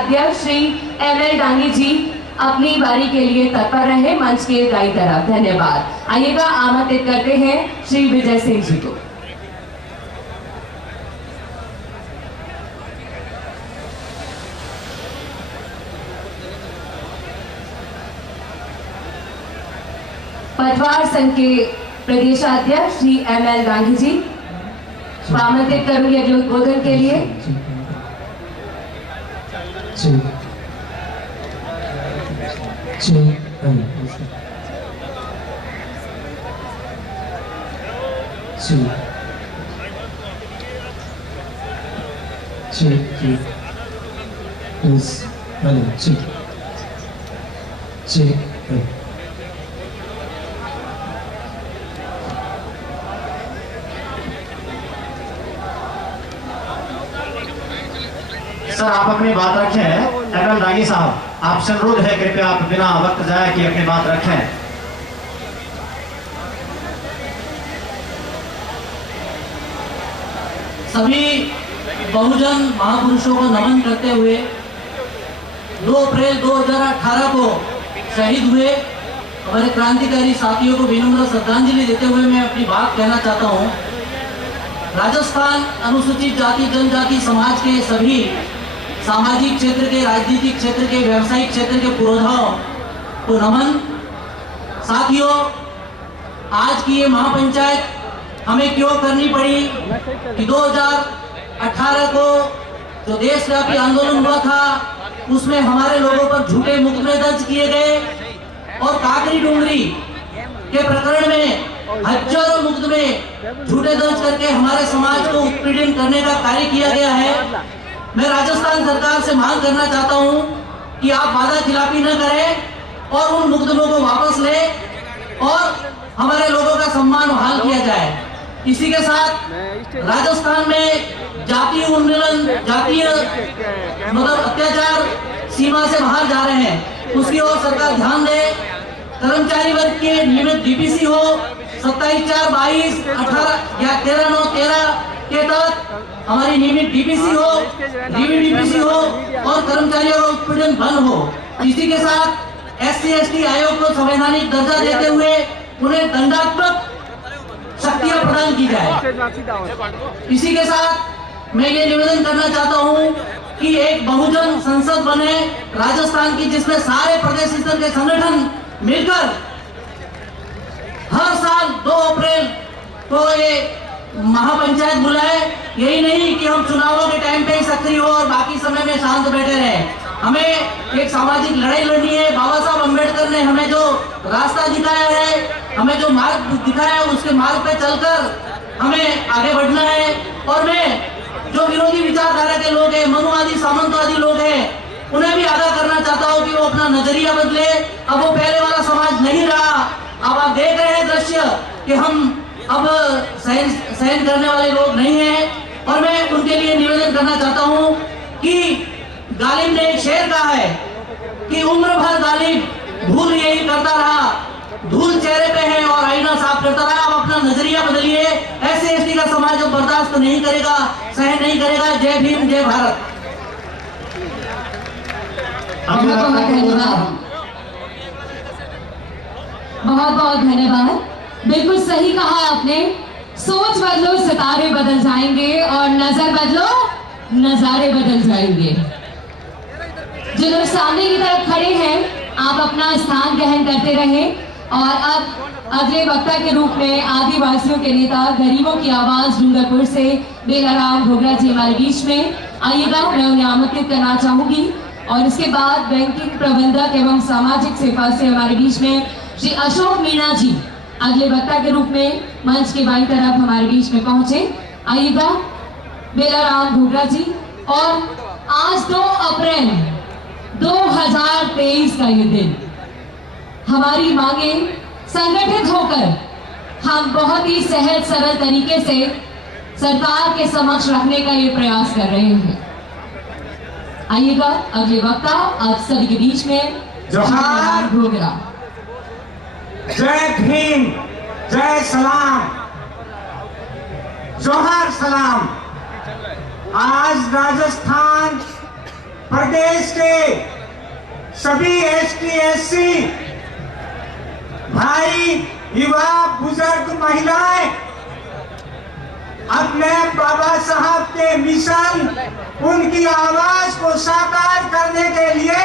प्रदेशाध्यक्ष श्री ML डांगी जी अपनी बारी के लिए तत्पर रहे मंच के दाईं तरफ। धन्यवाद। आइएगा आमंत्रित करते हैं श्री विजय सिंह जी को। पटवार संघ के प्रदेशाध्यक्ष श्री ML डांगी जी आमंत्रित करूंगी अगले उद्बोधन के लिए। सर आप अपनी बात रखें। ML डांगी साहब आपसे अनुरोध है कृपया आप बिना वक्त जाया कि अपनी बात रखें। सभी बहुजन महापुरुषों को नमन करते हुए 2 अप्रैल 2018 को शहीद हुए हमारे क्रांतिकारी साथियों को विनम्र श्रद्धांजलि देते हुए मैं अपनी बात कहना चाहता हूं। राजस्थान अनुसूचित जाति जनजाति समाज के सभी सामाजिक क्षेत्र के, राजनीतिक क्षेत्र के, व्यवसायिक क्षेत्र के पुरोधाओं को नमन। साथियों, आज की ये महापंचायत हमें क्यों करनी पड़ी कि 2018 को जो देशव्यापी आंदोलन हुआ था उसमें हमारे लोगों पर झूठे मुकदमे दर्ज किए गए और काकरी डूंगरी के प्रकरण में हजारों मुकदमे झूठे दर्ज करके हमारे समाज को उत्पीड़न करने का कार्य किया गया है। मैं राजस्थान सरकार से मांग करना चाहता हूं कि आप वादा खिलाफी न करें और उन मुकदमों को वापस लें और हमारे लोगों का सम्मान बहाल किया जाए। इसी के साथ राजस्थान में जातीय उन्मूलन, जातीय अत्याचार सीमा से बाहर जा रहे हैं, उसकी ओर सरकार ध्यान दे। कर्मचारी वर्ग के नियमित DPC हो 27/4/22, 18 या 13/9/13 के तहत हमारी नियमित DPC हो, DPC हो और कर्मचारियों का उत्पीड़न बंद हो। इसी के साथ SC/ST आयोग को संवैधानिक दर्जा देते हुए उन्हें दंडात्मक शक्तियां प्रदान की जाए। इसी के साथ मैं ये निवेदन करना चाहता हूं कि एक बहुजन संसद बने राजस्थान की, जिसमें सारे प्रदेश स्तर के संगठन मिलकर हर साल 2 अप्रैल को ये महापंचायत बुलाए। यही नहीं कि हम चुनावों के टाइम पे ही सक्रिय हो और बाकी समय में शांत बैठे रहे। हमें एक सामाजिक लड़ाई लड़नी है। बाबा साहब अम्बेडकर ने हमें जो रास्ता दिखाया है, हमें जो मार्ग दिखाया है, उसके मार्ग पे चलकर हमें आगे बढ़ना है। और मैं जो विरोधी विचारधारा के लोग हैं, मनुवादी सामंतवादी लोग हैं, उन्हें भी आगाह करना चाहता हूँ कि वो अपना नजरिया बदले। अब वो पहले वाला समाज नहीं रहा। अब आप देख रहे हैं दृश्य कि हम अब सहन करने वाले लोग नहीं हैं। और मैं उनके लिए निवेदन करना चाहता हूँ कि गालिब ने एक शेर कहा है कि उम्र भर गालिब भूल यही करता रहा, धूल चेहरे पे है और आईना साफ करता रहा। आप अपना नजरिया बदलिए। SC/ST का समाज अब बर्दाश्त नहीं करेगा, सहन नहीं करेगा। जय भीम, जय भारत। बहुत बहुत धन्यवाद। बिल्कुल सही कहा आपने। सोच बदलो, सितारे बदल जाएंगे और नजर बदलो, नजारे बदल जाएंगे। जो लोग सामने की तरफ खड़े हैं, आप अपना स्थान ग्रहण करते रहें। और अब अगले वक्ता के रूप में आदिवासियों के नेता, गरीबों की आवाज डूंगरपुर से बेलाराम घोगरा जी हमारे बीच में आइएगा। मैं उन्हें आमंत्रित करना चाहूंगी। और इसके बाद बैंकिंग प्रबंधक एवं सामाजिक सेवा से हमारे बीच में श्री अशोक मीणा जी अगले वक्ता के रूप में मंच के बाईं तरफ हमारे बीच में पहुंचे। आइएगा बेलाराम घोगरा जी। और आज 2 अप्रैल 2023 का ये दिन, हमारी मांगे संगठित होकर हम बहुत ही सहज सरल तरीके से सरकार के समक्ष रखने का ये प्रयास कर रहे हैं। आइएगा अगले वक्ता आप सभी के बीच में जोहार घोगरा। जय भीम, जय सलाम, जोहार सलाम। आज राजस्थान प्रदेश के सभी एसटी एससी भाई, युवा, बुजुर्ग, महिलाएं अपने बाबा साहब के मिशन, उनकी आवाज को साकार करने के लिए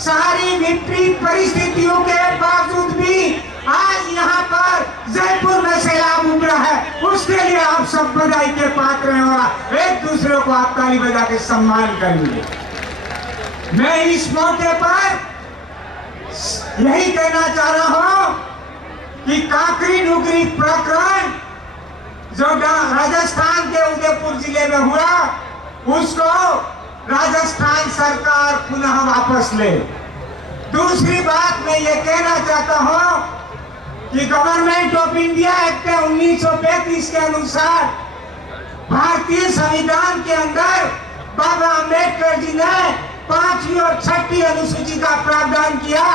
सारी विपरीत परिस्थितियों के बावजूद भी आज यहाँ पर जयपुर में सैलाब उमड़ा है। उसके लिए आप सब बधाई के पात्र हैं और एक दूसरे को आप ताली बजा के सम्मान करेंगे। मैं इस मौके पर यही कहना चाह रहा हूं कि काकरी नुकरी प्रकरण जो राजस्थान के उदयपुर जिले में हुआ, उसको राजस्थान सरकार पुनः वापस ले। दूसरी बात मैं ये कहना चाहता हूं कि गवर्नमेंट ऑफ इंडिया एक्ट 1935 के अनुसार भारतीय संविधान के अंदर बाबा अम्बेडकर जी ने 5वीं और 6वीं अनुसूची का प्रावधान किया।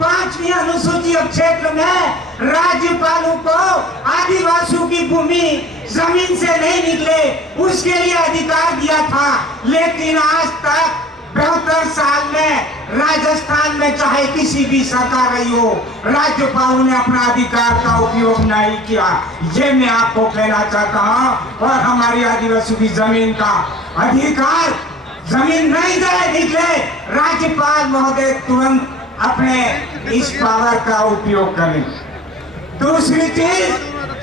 5वीं अनुसूची क्षेत्र में राज्यपालों को आदिवासियों की भूमि जमीन से नहीं निकले उसके लिए अधिकार दिया था, लेकिन आज तक 72 साल में राजस्थान में चाहे किसी भी सरकार रही हो, राज्यपालों ने अपना अधिकार का उपयोग नहीं किया। ये मैं आपको कहना चाहता हूं। और हमारी आदिवासी की जमीन का अधिकार, जमीन नहीं दे निकले, राज्यपाल महोदय तुरंत अपने इस पावर का उपयोग करें।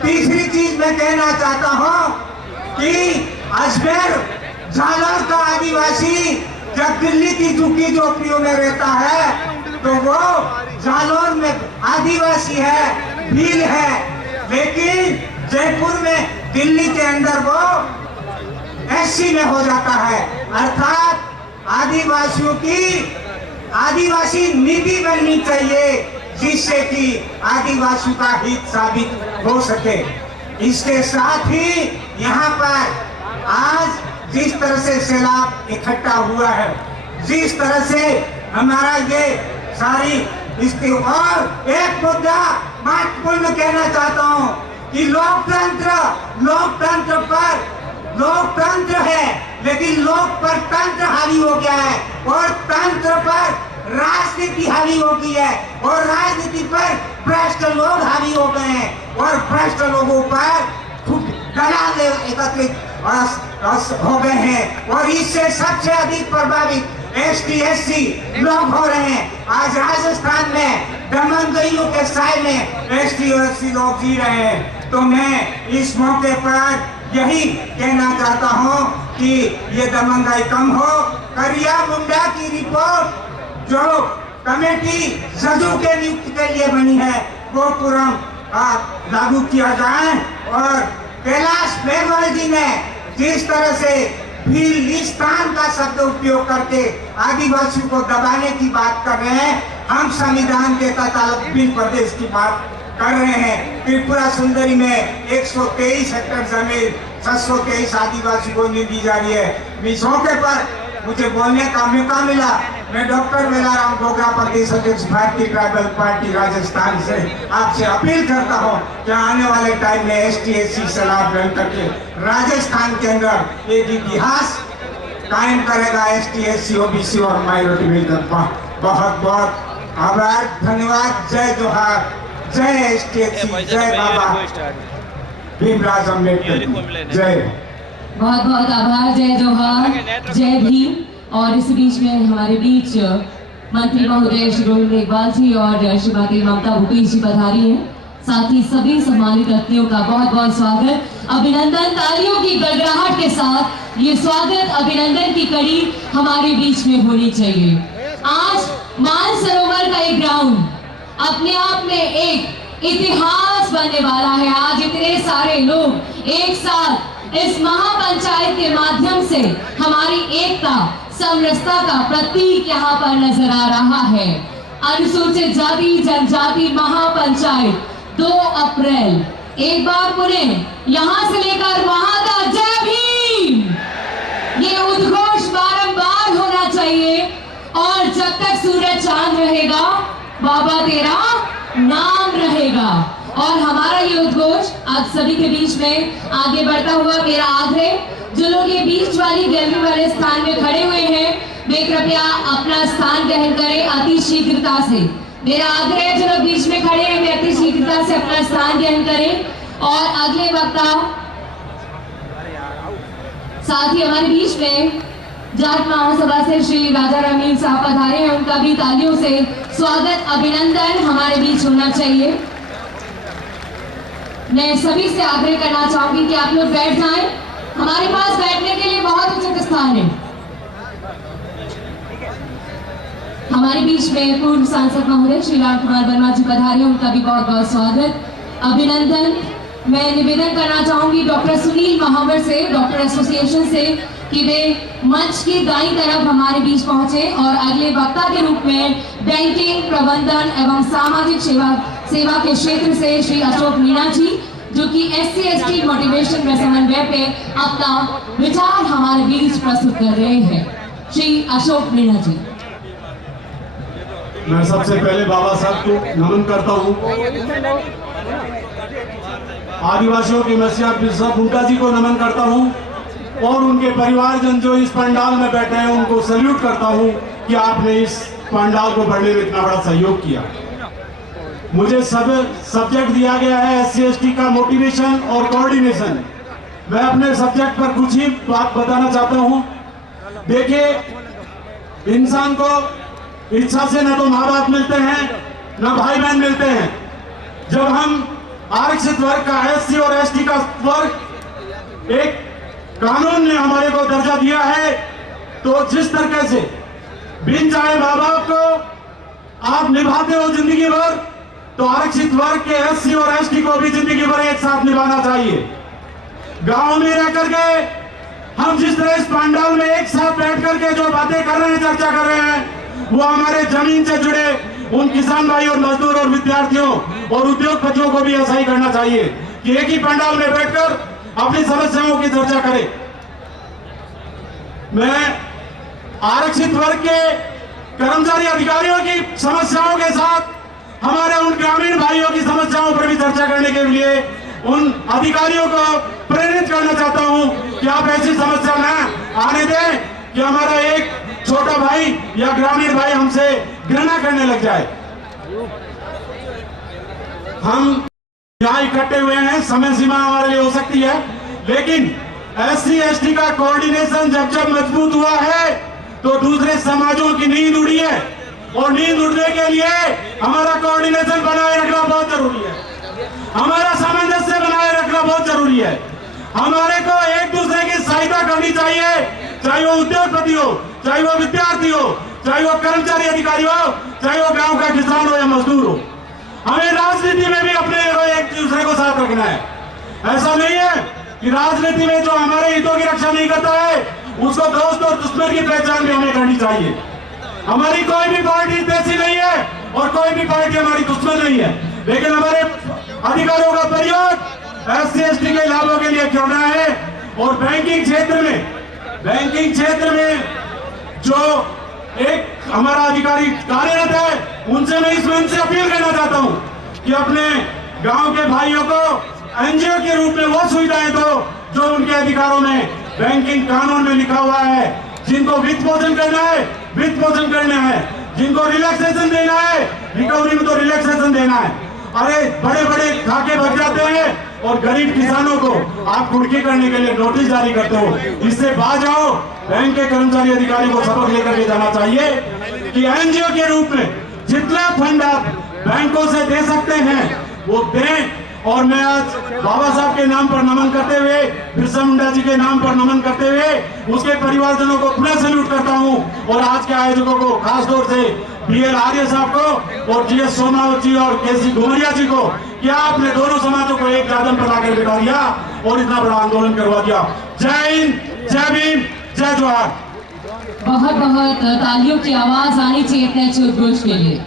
तीसरी चीज मैं कहना चाहता हूं कि अजमेर जालौर का आदिवासी जब दिल्ली की झुग्गी झोपड़ियों में रहता है तो वो जालौर में आदिवासी है, भील है, लेकिन जयपुर में दिल्ली के अंदर वो एससी में हो जाता है। अर्थात आदिवासियों की आदिवासी नीति बननी चाहिए जिससे कि आदिवासियों का हित साबित हो सके। इसके साथ ही यहाँ पर आज जिस तरह से सैलाब इकट्ठा हुआ है, जिस तरह से हमारा ये सारी इसके, और एक मुद्दा महत्वपूर्ण कहना चाहता हूँ कि लोकतंत्र है लेकिन लोक पर तंत्र हावी हो गया है और तंत्र पर राजनीति हावी हो गई है और राजनीति पर भ्रष्ट लोग हावी हो गए हैं और भ्रष्ट लोगों पर दलाल एकत्रित हो गए हैं और इससे सबसे अधिक प्रभावित एसटी एससी लोग हो रहे हैं। आज राजस्थान में दमनगईयों के साए में एसटी एससी लोग जी रहे हैं। तो मैं इस मौके पर यही कहना चाहता हूं कि ये दमनगाई कम हो। करिया मुंडा की रिपोर्ट जो कमेटी जजों के नियुक्ति के लिए बनी है वो तुरंत लागू किया जाए। और कैलाश बेगवाल जी ने जिस तरह से भीलिस्तान का शब्द उपयोग करके आदिवासियों को दबाने की बात कर रहे हैं, हम संविधान के तहत भील प्रदेश की बात कर रहे हैं। त्रिपुरा सुंदरी में 123 हेक्टेयर जमीन 623 आदिवासी को दी जा रही है। इस मौके पर मुझे बोलने का मौका मिला। मैं डॉक्टर मेलाराम गोगरा, प्रदेश अध्यक्ष भारतीय ट्राइबल पार्टी राजस्थान से आपसे अपील करता हूं कि आने वाले टाइम में एसटी एससी सलाह ग्रहण करके राजस्थान के अंदर एक इतिहास कायम करेगा। एसटी एससी ओबीसी और माइनॉरिटी मिलकर बहुत बहुत आभार, धन्यवाद। जय जोहार, जय एसटी एससी, जय बाबा भीमराव अम्बेडकर, जय। बहुत बहुत आभार, जय जोहार, जय भीम। और इस बीच में हमारे बीच मंत्री महोदय श्री गोविंद मेघवाल जी और श्रीमती ममता भूपेश जी पधारी हैं। साथ ही सभी सम्मानित अतिथियों का बहुत बहुत स्वागत, अभिनंदन। तालियों की गड़गड़ाहट के साथ ये स्वागत अभिनंदन की कड़ी हमारे बीच में होनी चाहिए। आज मानसरोवर का एक ग्राउंड अपने आप में एक इतिहास बनने वाला है। आज इतने सारे लोग एक साथ इस महापंचायत के माध्यम से हमारी एकता समरसता का प्रतीक यहाँ पर नजर आ रहा है। अनुसूचित जाति जनजाति महापंचायत 2 अप्रैल, एक बार पुनः यहाँ से लेकर वहां तक जय भीम, ये उद्घोष बारंबार होना चाहिए। और जब तक सूरज चांद रहेगा बाबा तेरा नाम रहेगा। और हमारा ये उद्घोष आप सभी के बीच में आगे बढ़ता हुआ मेरा आग्रह, जो लोग ये बीच वाली गैलरी वाले स्थान में खड़े हुए हैं वे कृपया अपना स्थान ग्रहण करें अति शीघ्रता से। मेरा आग्रह है जो लोग बीच में खड़े हैं वे अति शीघ्रता से अपना स्थान ग्रहण करें। और अगले वक्ता साथ ही हमारे बीच में जाट महासभा से श्री राजा रमीन साहब पधारे हैं, उनका भी तालियों से स्वागत अभिनंदन हमारे बीच होना चाहिए। मैं सभी से आग्रह करना चाहूंगी कि आप लोग बैठ जाएं, हमारे पास बैठने के लिए बहुत उचित स्थान है। हमारे बीच में पूर्व सांसद महोदय श्री राम कुमार वर्मा जी पधारे, उनका भी बहुत बहुत स्वागत अभिनंदन। मैं निवेदन करना चाहूंगी डॉक्टर सुनील महावर से, डॉक्टर एसोसिएशन से, कि वे मंच की दाईं तरफ हमारे बीच पहुंचे और अगले वक्ता के रूप में बैंकिंग प्रबंधन एवं सामाजिक सेवा के क्षेत्र से श्री अशोक मीणा जी, जो कि SC/ST मोटिवेशन व समन्वय पे अपना विचार हमारे बीच प्रस्तुत कर रहे हैं। श्री अशोक मीणा जी। मैं सबसे पहले बाबा साहब को नमन करता हूँ। आदिवासियों की मसीहा बिरसा मुंडा जी को नमन करता हूँ और उनके परिवारजन जो इस पंडाल में बैठे हैं उनको सैल्यूट करता हूँ कि आपने इस पंडाल को बढ़ने में इतना बड़ा सहयोग किया। मुझे सब्जेक्ट दिया गया है SC/ST का मोटिवेशन और कोऑर्डिनेशन। मैं अपने सब्जेक्ट पर कुछ ही बात बताना चाहता हूँ। देखिए, इंसान को इच्छा से न तो माँ बाप मिलते हैं न भाई बहन मिलते हैं। जब हम आरक्षित वर्ग का SC और ST का वर्ग एक कानून ने हमारे को दर्जा दिया है, तो जिस तरीके से बिन चाहे माँ बाप को आप निभाते हो जिंदगी भर, तो आरक्षित वर्ग के SC और ST को भी जिंदगी भर एक साथ निभाना चाहिए। गांव में रह करके हम जिस तरह इस पंडाल में एक साथ बैठ करके जो बातें कर रहे हैं, चर्चा कर रहे हैं, वो हमारे जमीन से जुड़े उन किसान भाई और मजदूर और विद्यार्थियों और उद्योगपतियों को भी ऐसा ही करना चाहिए कि एक ही पंडाल में बैठकर अपनी समस्याओं की चर्चा करें। मैं आरक्षित वर्ग के कर्मचारी अधिकारियों की समस्याओं के साथ हमारे उन ग्रामीण भाइयों की समस्याओं पर भी चर्चा करने के लिए उन अधिकारियों को प्रेरित करना चाहता हूं कि आप ऐसी समस्या न आने दें कि हमारा एक छोटा भाई या ग्रामीण भाई हमसे घृणा करने लग जाए। हम यहाँ इकट्ठे हुए हैं, समय सीमा हमारे लिए हो सकती है, लेकिन SC/ST का कोऑर्डिनेशन जब जब मजबूत हुआ है तो दूसरे समाजों की नींद उड़ी है, और नींद उड़ने के लिए हमारा कोऑर्डिनेशन बनाए रखना बहुत जरूरी है, हमारा सामंजस्य बनाए रखना बहुत जरूरी है। हमारे को एक दूसरे की सहायता करनी चाहिए, चाहे वो उद्योगपति हो, चाहे वो विद्यार्थी हो, चाहे वो कर्मचारी अधिकारी हो, चाहे वो गांव का किसान हो या मजदूर हो। हमें राजनीति में भी अपने एक दूसरे को साथ रखना है। ऐसा नहीं है कि राजनीति में जो हमारे हितों की रक्षा नहीं करता है उसको दोस्त और दुश्मन की पहचान भी हमें करनी चाहिए। हमारी कोई भी पार्टी देशी नहीं है और कोई भी पार्टी हमारी दुश्मन नहीं है, लेकिन हमारे अधिकारों का प्रयोग SC/ST के लाभों के लिए करना है। और बैंकिंग क्षेत्र में जो एक हमारा अधिकारी कार्यरत है, उनसे मैं इस मंच से अपील करना चाहता हूं कि अपने गांव के भाइयों को NGO के रूप में वो सुविधाएं दो जो उनके अधिकारों में बैंकिंग कानून में लिखा हुआ है। जिनको वित्त पोषण करना है वित्त पोषण करना है, जिनको रिलैक्सेशन देना है रिकवरी में तो रिलैक्सेशन देना है। अरे बड़े बड़े खाके भग जाते हैं और गरीब किसानों को आप कुर्की करने के लिए नोटिस जारी करते हो। इससे बाज आओ। बैंक के कर्मचारी अधिकारी को सबक लेकर के जाना चाहिए कि NGO के रूप में जितना फंड आप बैंकों से दे सकते हैं वो दें। और मैं आज बाबा साहब के नाम पर नमन करते हुए, बिरसा मुंडा जी के नाम पर नमन करते हुए उसके परिवारजनों को पुनः सैल्यूट करता हूं। और आज के आयोजकों को, खास तौर से BL आर्य साहब को और GS सोमावत जी और KC घुमरिया जी को, क्या आपने दोनों समाजों को एक दादन पर लाकर बिठा दिया और इतना बड़ा आंदोलन करवा दिया। जय हिंद, जय भीम, जय जोहार। बहुत बहुत तालियों की आवाज आनी चाहिए इतने अच्छे उद्घोष के लिए।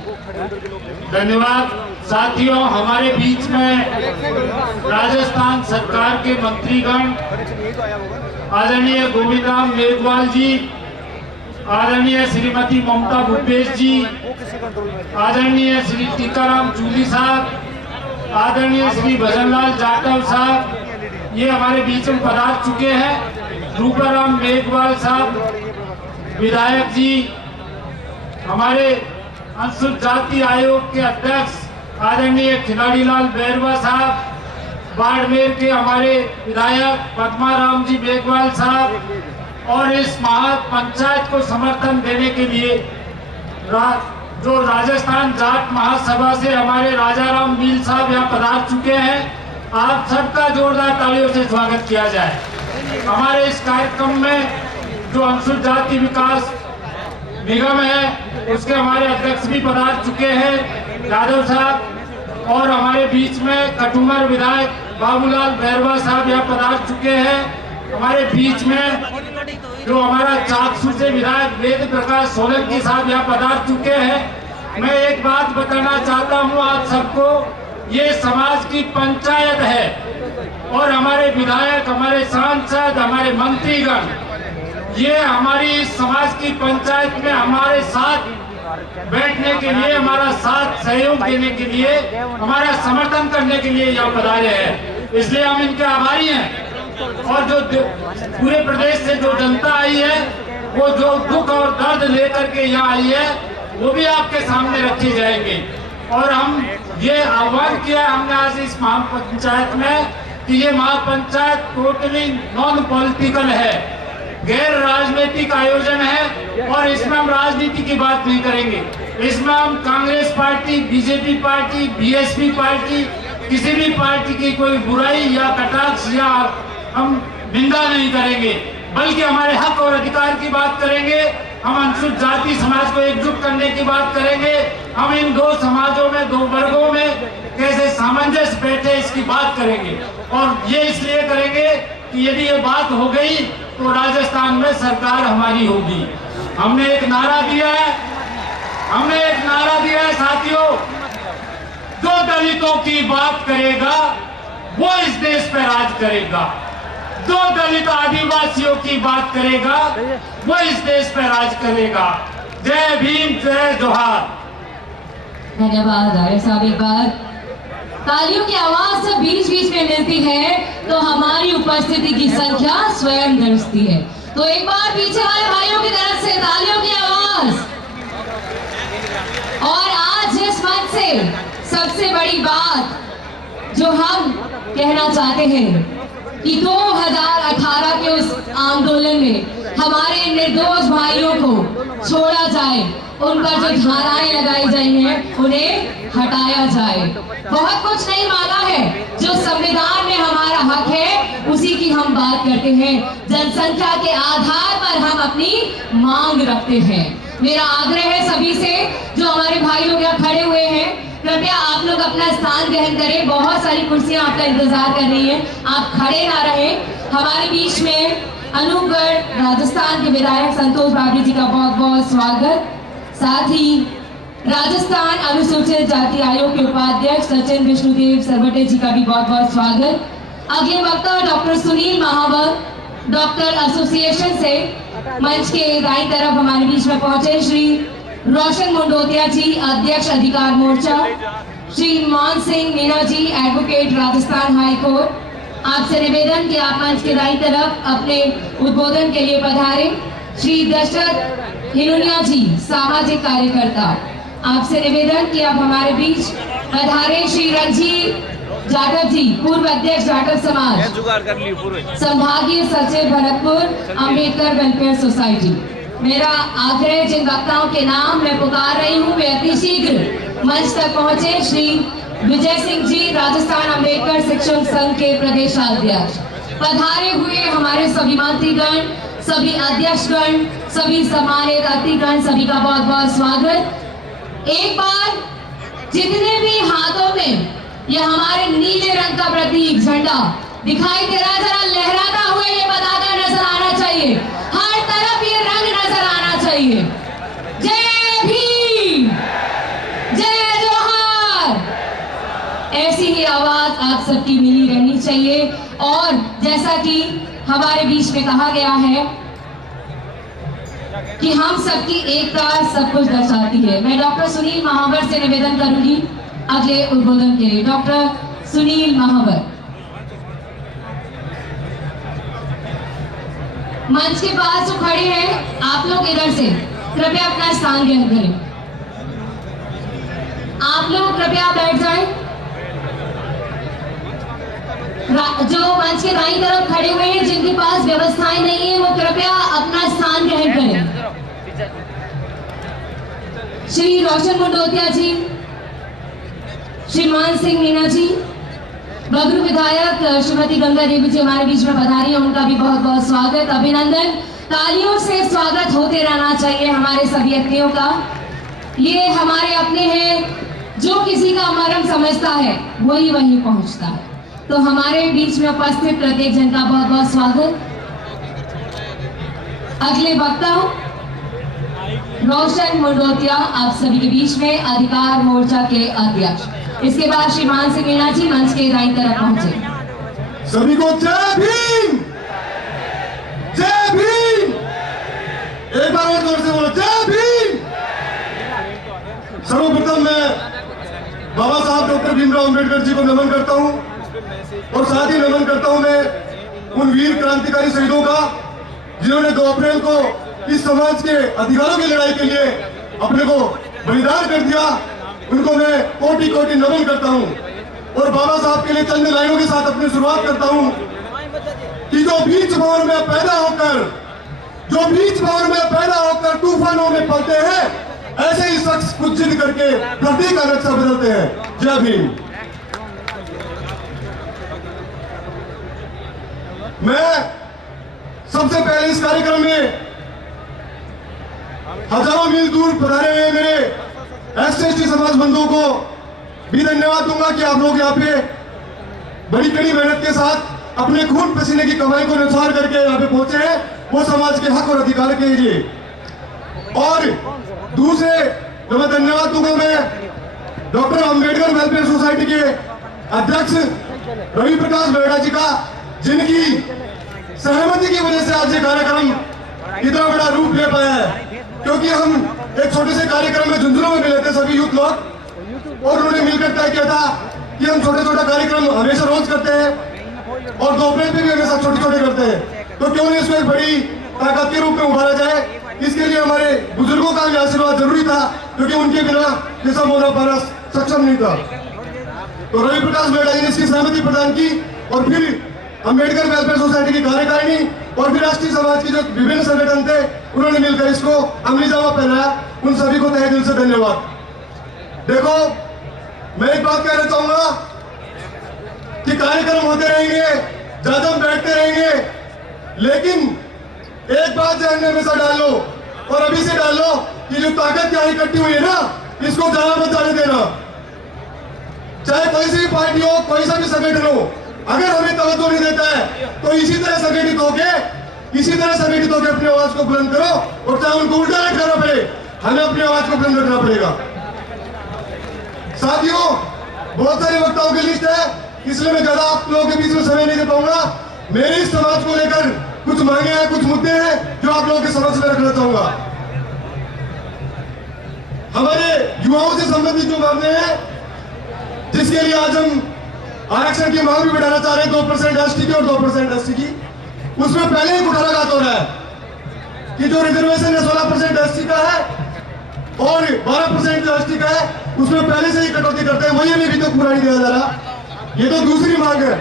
धन्यवाद। साथियों, हमारे बीच में राजस्थान सरकार के मंत्रीगण आदरणीय गोविंद राम मेघवाल जी, आदरणीय श्रीमती ममता भूपेश जी, आदरणीय श्री टीकाराम चूली साहब, आदरणीय श्री भजनलाल जाटव साहब, ये हमारे बीच में पधार चुके हैं। रूपाराम मेघवाल साहब, विधायक जी, हमारे अनुसूचित जाति आयोग के अध्यक्ष आदरणीय खिलाड़ीलाल बैरवा साहब, बाड़मेर के हमारे विधायक पद्माराम जी मेघवाल साहब, और इस महापंचायत को समर्थन देने के लिए जो राजस्थान जाट महासभा से हमारे राजाराम मील साहब यहाँ पधार चुके हैं। आप सबका जोरदार तालियों से स्वागत किया जाए। हमारे इस कार्यक्रम में जो अनुसूचित जाति विकास निगम है उसके हमारे अध्यक्ष भी पधार चुके हैं यादव साहब, और हमारे बीच में कटुमर विधायक बाबूलाल बैरवा साहब यहाँ पधार चुके हैं। हमारे बीच में जो हमारा चाकसू से विधायक वेद प्रकाश सोलंकी साहब यहाँ पधार चुके हैं। मैं एक बात बताना चाहता हूँ आप सबको, ये समाज की पंचायत है और हमारे विधायक, हमारे सांसद, हमारे मंत्रीगण, ये हमारी समाज की पंचायत में हमारे साथ बैठने के लिए, हमारा साथ सहयोग देने के लिए, हमारा समर्थन करने के लिए यहाँ पधारे हैं। इसलिए हम इनके आभारी हैं। और जो पूरे प्रदेश से जो जनता आई है, वो जो दुख और दर्द लेकर के यहाँ आई है, वो भी आपके सामने रखे जाएंगे। और हम ये आह्वान किया हमने आज इस महापंचायत में कि ये महापंचायत टोटली नॉन पॉलिटिकल है, गैर राजनीतिक आयोजन है, और इसमें हम राजनीति की बात नहीं करेंगे। इसमें हम Congress party, BJP party, BSP party, किसी भी पार्टी की कोई बुराई या कटाक्ष या हम निंदा नहीं करेंगे, बल्कि हमारे हक और अधिकार की बात करेंगे। हम अनुसूचित जाति समाज को एकजुट करने की बात करेंगे। हम इन दो समाजों में, दो वर्गों में कैसे सामंजस्य बैठे इसकी बात करेंगे। और ये इसलिए करेंगे कि यदि ये बात हो गई तो राजस्थान में सरकार हमारी होगी। हमने एक नारा दिया है साथियों, जो दलितों की बात करेगा वो इस देश पर राज करेगा, जो दलित आदिवासियों की बात करेगा वो इस देश पर राज करेगा। जय भीम, जय जोहार। धन्यवाद आर्य साहब। एक बार तालियों की आवाज जब बीच बीच में मिलती है तो हमारी उपस्थिति की संख्या स्वयं दर्शती है। तो एक बार पीछे वाले भाइयों की तरफ से तालियों की आवाज। और आज इस मंच से सबसे बड़ी बात जो हम कहना चाहते हैं कि 2018 के उस आंदोलन में हमारे निर्दोष भाइयों को छोड़ा जाए, उन पर जो धाराएं लगाई गई हैं उन्हें हटाया जाए। बहुत कुछ नहीं मांगा है, जो संविधान में हमारा हक है उसी की हम बात करते हैं। जनसंख्या के आधार पर हम अपनी मांग रखते हैं। मेरा आग्रह है सभी से, जो हमारे भाई लोग यहाँ खड़े हुए हैं, कृपया आप लोग अपना स्थान ग्रहण करें। बहुत सारी कुर्सियां आपका इंतजार कर रही हैं, आप खड़े ना रहें। हमारे बीच में अनूपगढ़ राजस्थान के विधायक संतोष बाबरी जी का बहुत बहुत स्वागत। साथ ही राजस्थान अनुसूचित जाति आयोग के उपाध्यक्ष सचिन विष्णुदेव सरवटे जी का भी बहुत बहुत स्वागत। अगले वक्ता डॉक्टर सुनील महावर, डॉक्टर एसोसिएशन से मंच के दाईं तरफ हमारे बीच में पहुंचे श्री रोशन मुंडोतिया जी, अध्यक्ष अधिकार मोर्चा, श्री मान Singh Meena ji, advocate Rajasthan high court. आपसे निवेदन कि आप मंच के दाईं तरफ अपने उद्बोधन के लिए पधारे। श्री दशरथ हिनुनिया जी, सामाजिक कार्यकर्ता, आपसे निवेदन कि आप हमारे बीच पधारे। श्री रंजीत जाटव जी, पूर्व अध्यक्ष जाटव समाज, संभागीय सचिव भरतपुर अम्बेडकर वेलफेयर सोसाइटी। मेरा आग्रह, जिन वक्ताओं के नाम मैं पुकार रही हूँ वे अति शीघ्र मंच तक पहुंचे। श्री विजय सिंह जी, राजस्थान अम्बेडकर शिक्षक संघ के प्रदेशाध्यक्ष। पधारे हुए हमारे सभी मंत्रीगण, सभी अध्यक्षगण, सभी सम्मानित अतिथिगण, सभी का बहुत बहुत स्वागत। एक बार जितने भी हाथों में ये हमारे नीले रंग का प्रतीक झंडा दिखाई दे रहा है, जरा लहराता हुआ ये पताका नजर आना चाहिए। हर तरफ ये रंग नजर आना चाहिए। जय भीम, जय जोहार। ऐसी ही आवाज आप सबकी मिली रहनी चाहिए। और जैसा कि हमारे बीच में कहा गया है कि हम सबकी एकता सब कुछ दर्शाती है। मैं डॉक्टर सुनील महावर से निवेदन करूंगी अगले उद्बोधन के लिए। डॉक्टर सुनील महावर। मंच के पास जो खड़े हैं आप लोग इधर से कृपया अपना स्थान ग्रहण करें। आप लोग कृपया बैठ जाएं। जो मंच के दाईं तरफ खड़े हुए हैं जिनके पास व्यवस्थाएं नहीं है वो कृपया अपना स्थान ग्रहण करें। श्री रोशन मुंडोतिया जी, श्री मान सिंह मीना जी, बगरू विधायक श्रीमती गंगा देवी जी हमारे बीच में पधारी हैं, उनका भी बहुत बहुत स्वागत, अभिनंदन। तालियों से स्वागत होते रहना चाहिए हमारे सभी अतिथियों का। ये हमारे अपने हैं, जो किसी का मरम समझता है वही वहीं पहुंचता है। तो हमारे बीच में उपस्थित प्रत्येक जन का बहुत बहुत स्वागत। अगले वक्ता रोशन मुंडोतिया आप सभी के बीच में, अधिकार मोर्चा के अध्यक्ष। इसके बाद श्री मान सिंह मीना जी मंच के दाईं तरफ पहुंचे। सभी को जय भीम, जय भीम। एक बार और जोर से बोलो जय भीम। सर्वप्रथम मैं बाबा साहब डॉक्टर भीमराव अंबेडकर जी को नमन करता हूं और साथ ही नमन करता हूं मैं उन वीर क्रांतिकारी शहीदों का जिन्होंने 2 अप्रैल को इस समाज के अधिकारों की लड़ाई के लिए अपने को बलिदान कर दिया। उनको मैं कोटि कोटि नमन करता हूं और बाबा साहब के लिए चंद लाइनों के साथ अपनी शुरुआत करता हूं कि जो बीच भंवर में पैदा होकर तूफानों में पलते हैं, ऐसे ही शख्स कुछ जिद करके धरती का नक्शा बदलते हैं। जय भीम। मैं सबसे पहले इस कार्यक्रम में हजारों मील दूर पधारे हुए मेरे एसटी समाज बंधुओं को भी धन्यवाद दूंगा कि आप लोग यहाँ पे बड़ी कड़ी मेहनत के साथ अपने खून पसीने की कमाई को न्यौछावर करके यहाँ पे पहुंचे हैं, वो समाज के हक और अधिकार के लिए। और दूसरे जो मैं धन्यवाद दूंगा मैं डॉक्टर अंबेडकर वेलफेयर सोसाइटी के अध्यक्ष रवि प्रकाश बेड़ा जी का, जिनकी सहमति की वजह से आज ये कार्यक्रम इतना बड़ा रूप ले पाया है। क्योंकि हम एक छोटे से कार्यक्रम में झुंझुनों में मिले थे सभी यूथ लोग, और उन्होंने मिलकर तय किया था कि हम छोटे छोटे कार्यक्रम हमेशा रोज करते हैं और 2 अप्रैल पे भी हमेशा छोटे छोटे करते हैं, तो क्यों नहीं इसको एक बड़ी ताकत के रूप में उभारा जाए। इसके लिए हमारे बुजुर्गों का भी आशीर्वाद जरूरी था, क्योंकि उनके बिना ये सब होना पाना सक्षम नहीं था। तो रवि प्रकाश बेड़ा जी ने इसकी सहमति प्रदान की और फिर अंबेडकर वेलफेयर सोसाइटी की कार्यकारिणी और फिर राष्ट्रीय समाज के जो विभिन्न संगठन थे उन्होंने मिलकर इसको अमली जामा पहनाया। उन सभी को तहे दिल से धन्यवाद। देखो, मैं एक बात कहना चाहूंगा कि कार्यक्रम होते रहेंगे, ज्यादा बैठते रहेंगे, लेकिन एक बात ध्यान में हमेशा डाल लो और अभी से डाल लो कि जो ताकत यहाँ इकट्ठी हुई है ना, इसको ज्यादा मत जाने देना। चाहे कोई सी भी पार्टी हो, कोई सा भी संगठन हो, अगर हमें तवज्जो नहीं देता है तो इसी तरह संगठित होकर अपनी आवाज को बुलंद करो, और चाहे उनको उल्टा नहीं करना पड़े, हमें अपनी आवाज को बुलंद रखना पड़ेगा। साथियों, बहुत सारे वक्ताओं की लिस्ट है, इसलिए मैं ज्यादा आप लोगों के बीच में समय नहीं दे पाऊंगा। मेरे इस समाज को लेकर कुछ मांगे हैं, कुछ मुद्दे हैं जो आप लोगों के समक्ष में रखना चाहूंगा। हमारे युवाओं से संबंधित जो मामले हैं, जिसके लिए आज हम आरक्षण की मांग भी बढ़ाना चाह रहे हैं 2% एसटी की और 2% एससी की, उसमें पहले ही कुठाराघात हो रहा है कि जो रिजर्वेशन है 16% एससी का है और 12% जो एसटी का है, उसमें पहले से ही कटौती करते हैं, वही अभी तक पूरा नहीं दिया जा रहा। ये तो दूसरी मांग है,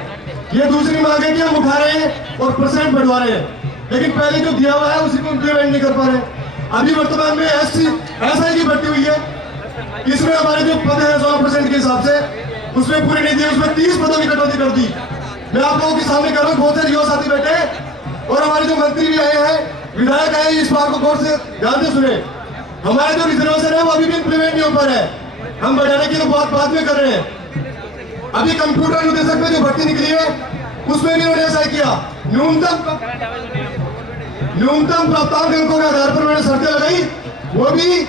कि हम उठा रहे हैं और परसेंट बढ़वा रहे हैं, लेकिन पहले जो दिया हुआ है उसी को इम्प्लीमेंट नहीं कर पा रहे। अभी वर्तमान में एसआई की भर्ती हुई है, इसमें हमारे जो पद है 16% के हिसाब से उसमें पूरी नहीं दी, उसमें 30 पदों की कटौती कर दी। मैं आप लोगों के सामने कर रहा हूँ, बहुत सारे युवा साथी बैठे हैं और हमारे जो मंत्री भी आए हैं, विधायक आए, इस बात को गौर से ध्यान से सुने। हमारे जो रिजर्वेशन है वो अभी भी इम्प्लीमेंट नहीं हो पा रहा है, हम बढ़ाने की तो बहुत बाद में कर रहे हैं। अभी कंप्यूटर निदेशक में जो भर्ती निकली है उसमें भी उन्होंने ऐसा किया, न्यूनतम प्राप्तांक अंकों के आधार पर उन्होंने शर्तें लगाई, वो भी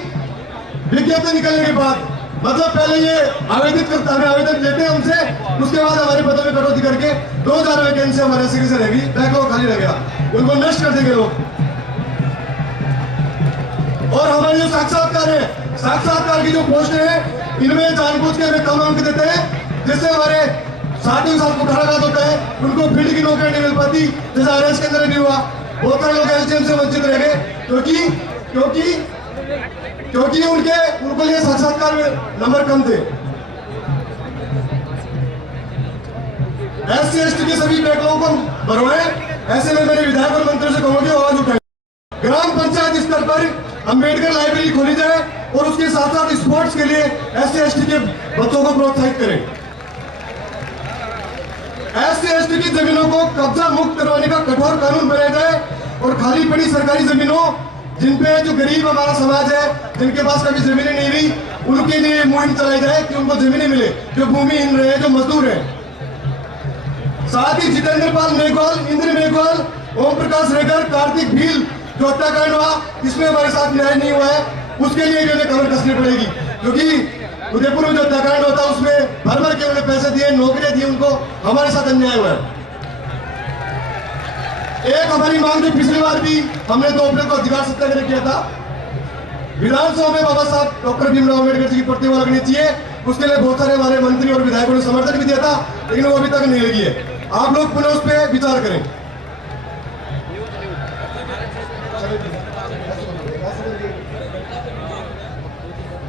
विज्ञप्ति निकलने के बाद। मतलब पहले ये आवेदन लेते हैं हमसे, उसके बाद हमारे पदों में कटौती करके 2000 वैकेंसी हमारे एससी से रहेगी, बैकलॉग खाली रह गया, उनको नष्ट कर देंगे लोग। और हमारे जो साक्षात्कार की जो पोस्ट है, इनमें जानबूझ के हमें कम अंक देते हैं, जिससे हमारे 60 साल को कुठाराघात होता है, उनको फील्ड की नौकरी नहीं मिल पाती, जैसे आरएस के अंदर नहीं हुआ। बहुत सारे लोग एसडीएम से वंचित रह गए क्योंकि उनको लिए साक्षात्कार में नंबर कम थे। एससी एसटी के सभी बैकलॉग को भरवाएं। ऐसे में मेरे विधायक और मंत्रियों से कहूंगी आवाज उठाएं। ग्राम पंचायत स्तर पर अंबेडकर लाइब्रेरी खोली जाए और उसके साथ साथ स्पोर्ट्स के लिए एससी एसटी के बच्चों को प्रोत्साहित करें। एससी एसटी की जमीनों को कब्जा मुक्त करवाने का कठोर कानून बनाया जाए और खाली पड़ी सरकारी जमीनों जिन पे जो गरीब हमारा समाज है, जिनके पास कभी जमीनें नहीं हुई, उनके लिए मुहिम चलाई जाए कि उनको जमीनें मिले, जो भूमिहीन रहे, जो मजदूर है। साथ ही जितेंद्र पाल मेघवाल, इंद्र मेघवाल, ओम प्रकाश रेगर, कार्तिक भील जो हत्याकांड हुआ, इसमें हमारे साथ न्याय नहीं हुआ है, उसके लिए भी हमें कमर कसनी पड़ेगी। क्योंकि उदयपुर में जो हत्याकांड होता है उसमें भर भर के उन्हें पैसे दिए, नौकरियां दी, उनको हमारे साथ अन्याय हुआ है। एक हमारी मांग थी, पिछली बार भी हमने 2 अप्रैल को अधिकार सत्याग्रह किया था। विधानसभा में बाबा साहब डॉक्टर भीमराव अम्बेडकर जी की प्रतिमा लगनी चाहिए, उसके लिए बहुत सारे हमारे मंत्री और विधायकों ने समर्थन भी दिया था, लेकिन वो अभी तक नहीं लगी है। आप लोग पुनः उस पर विचार करें।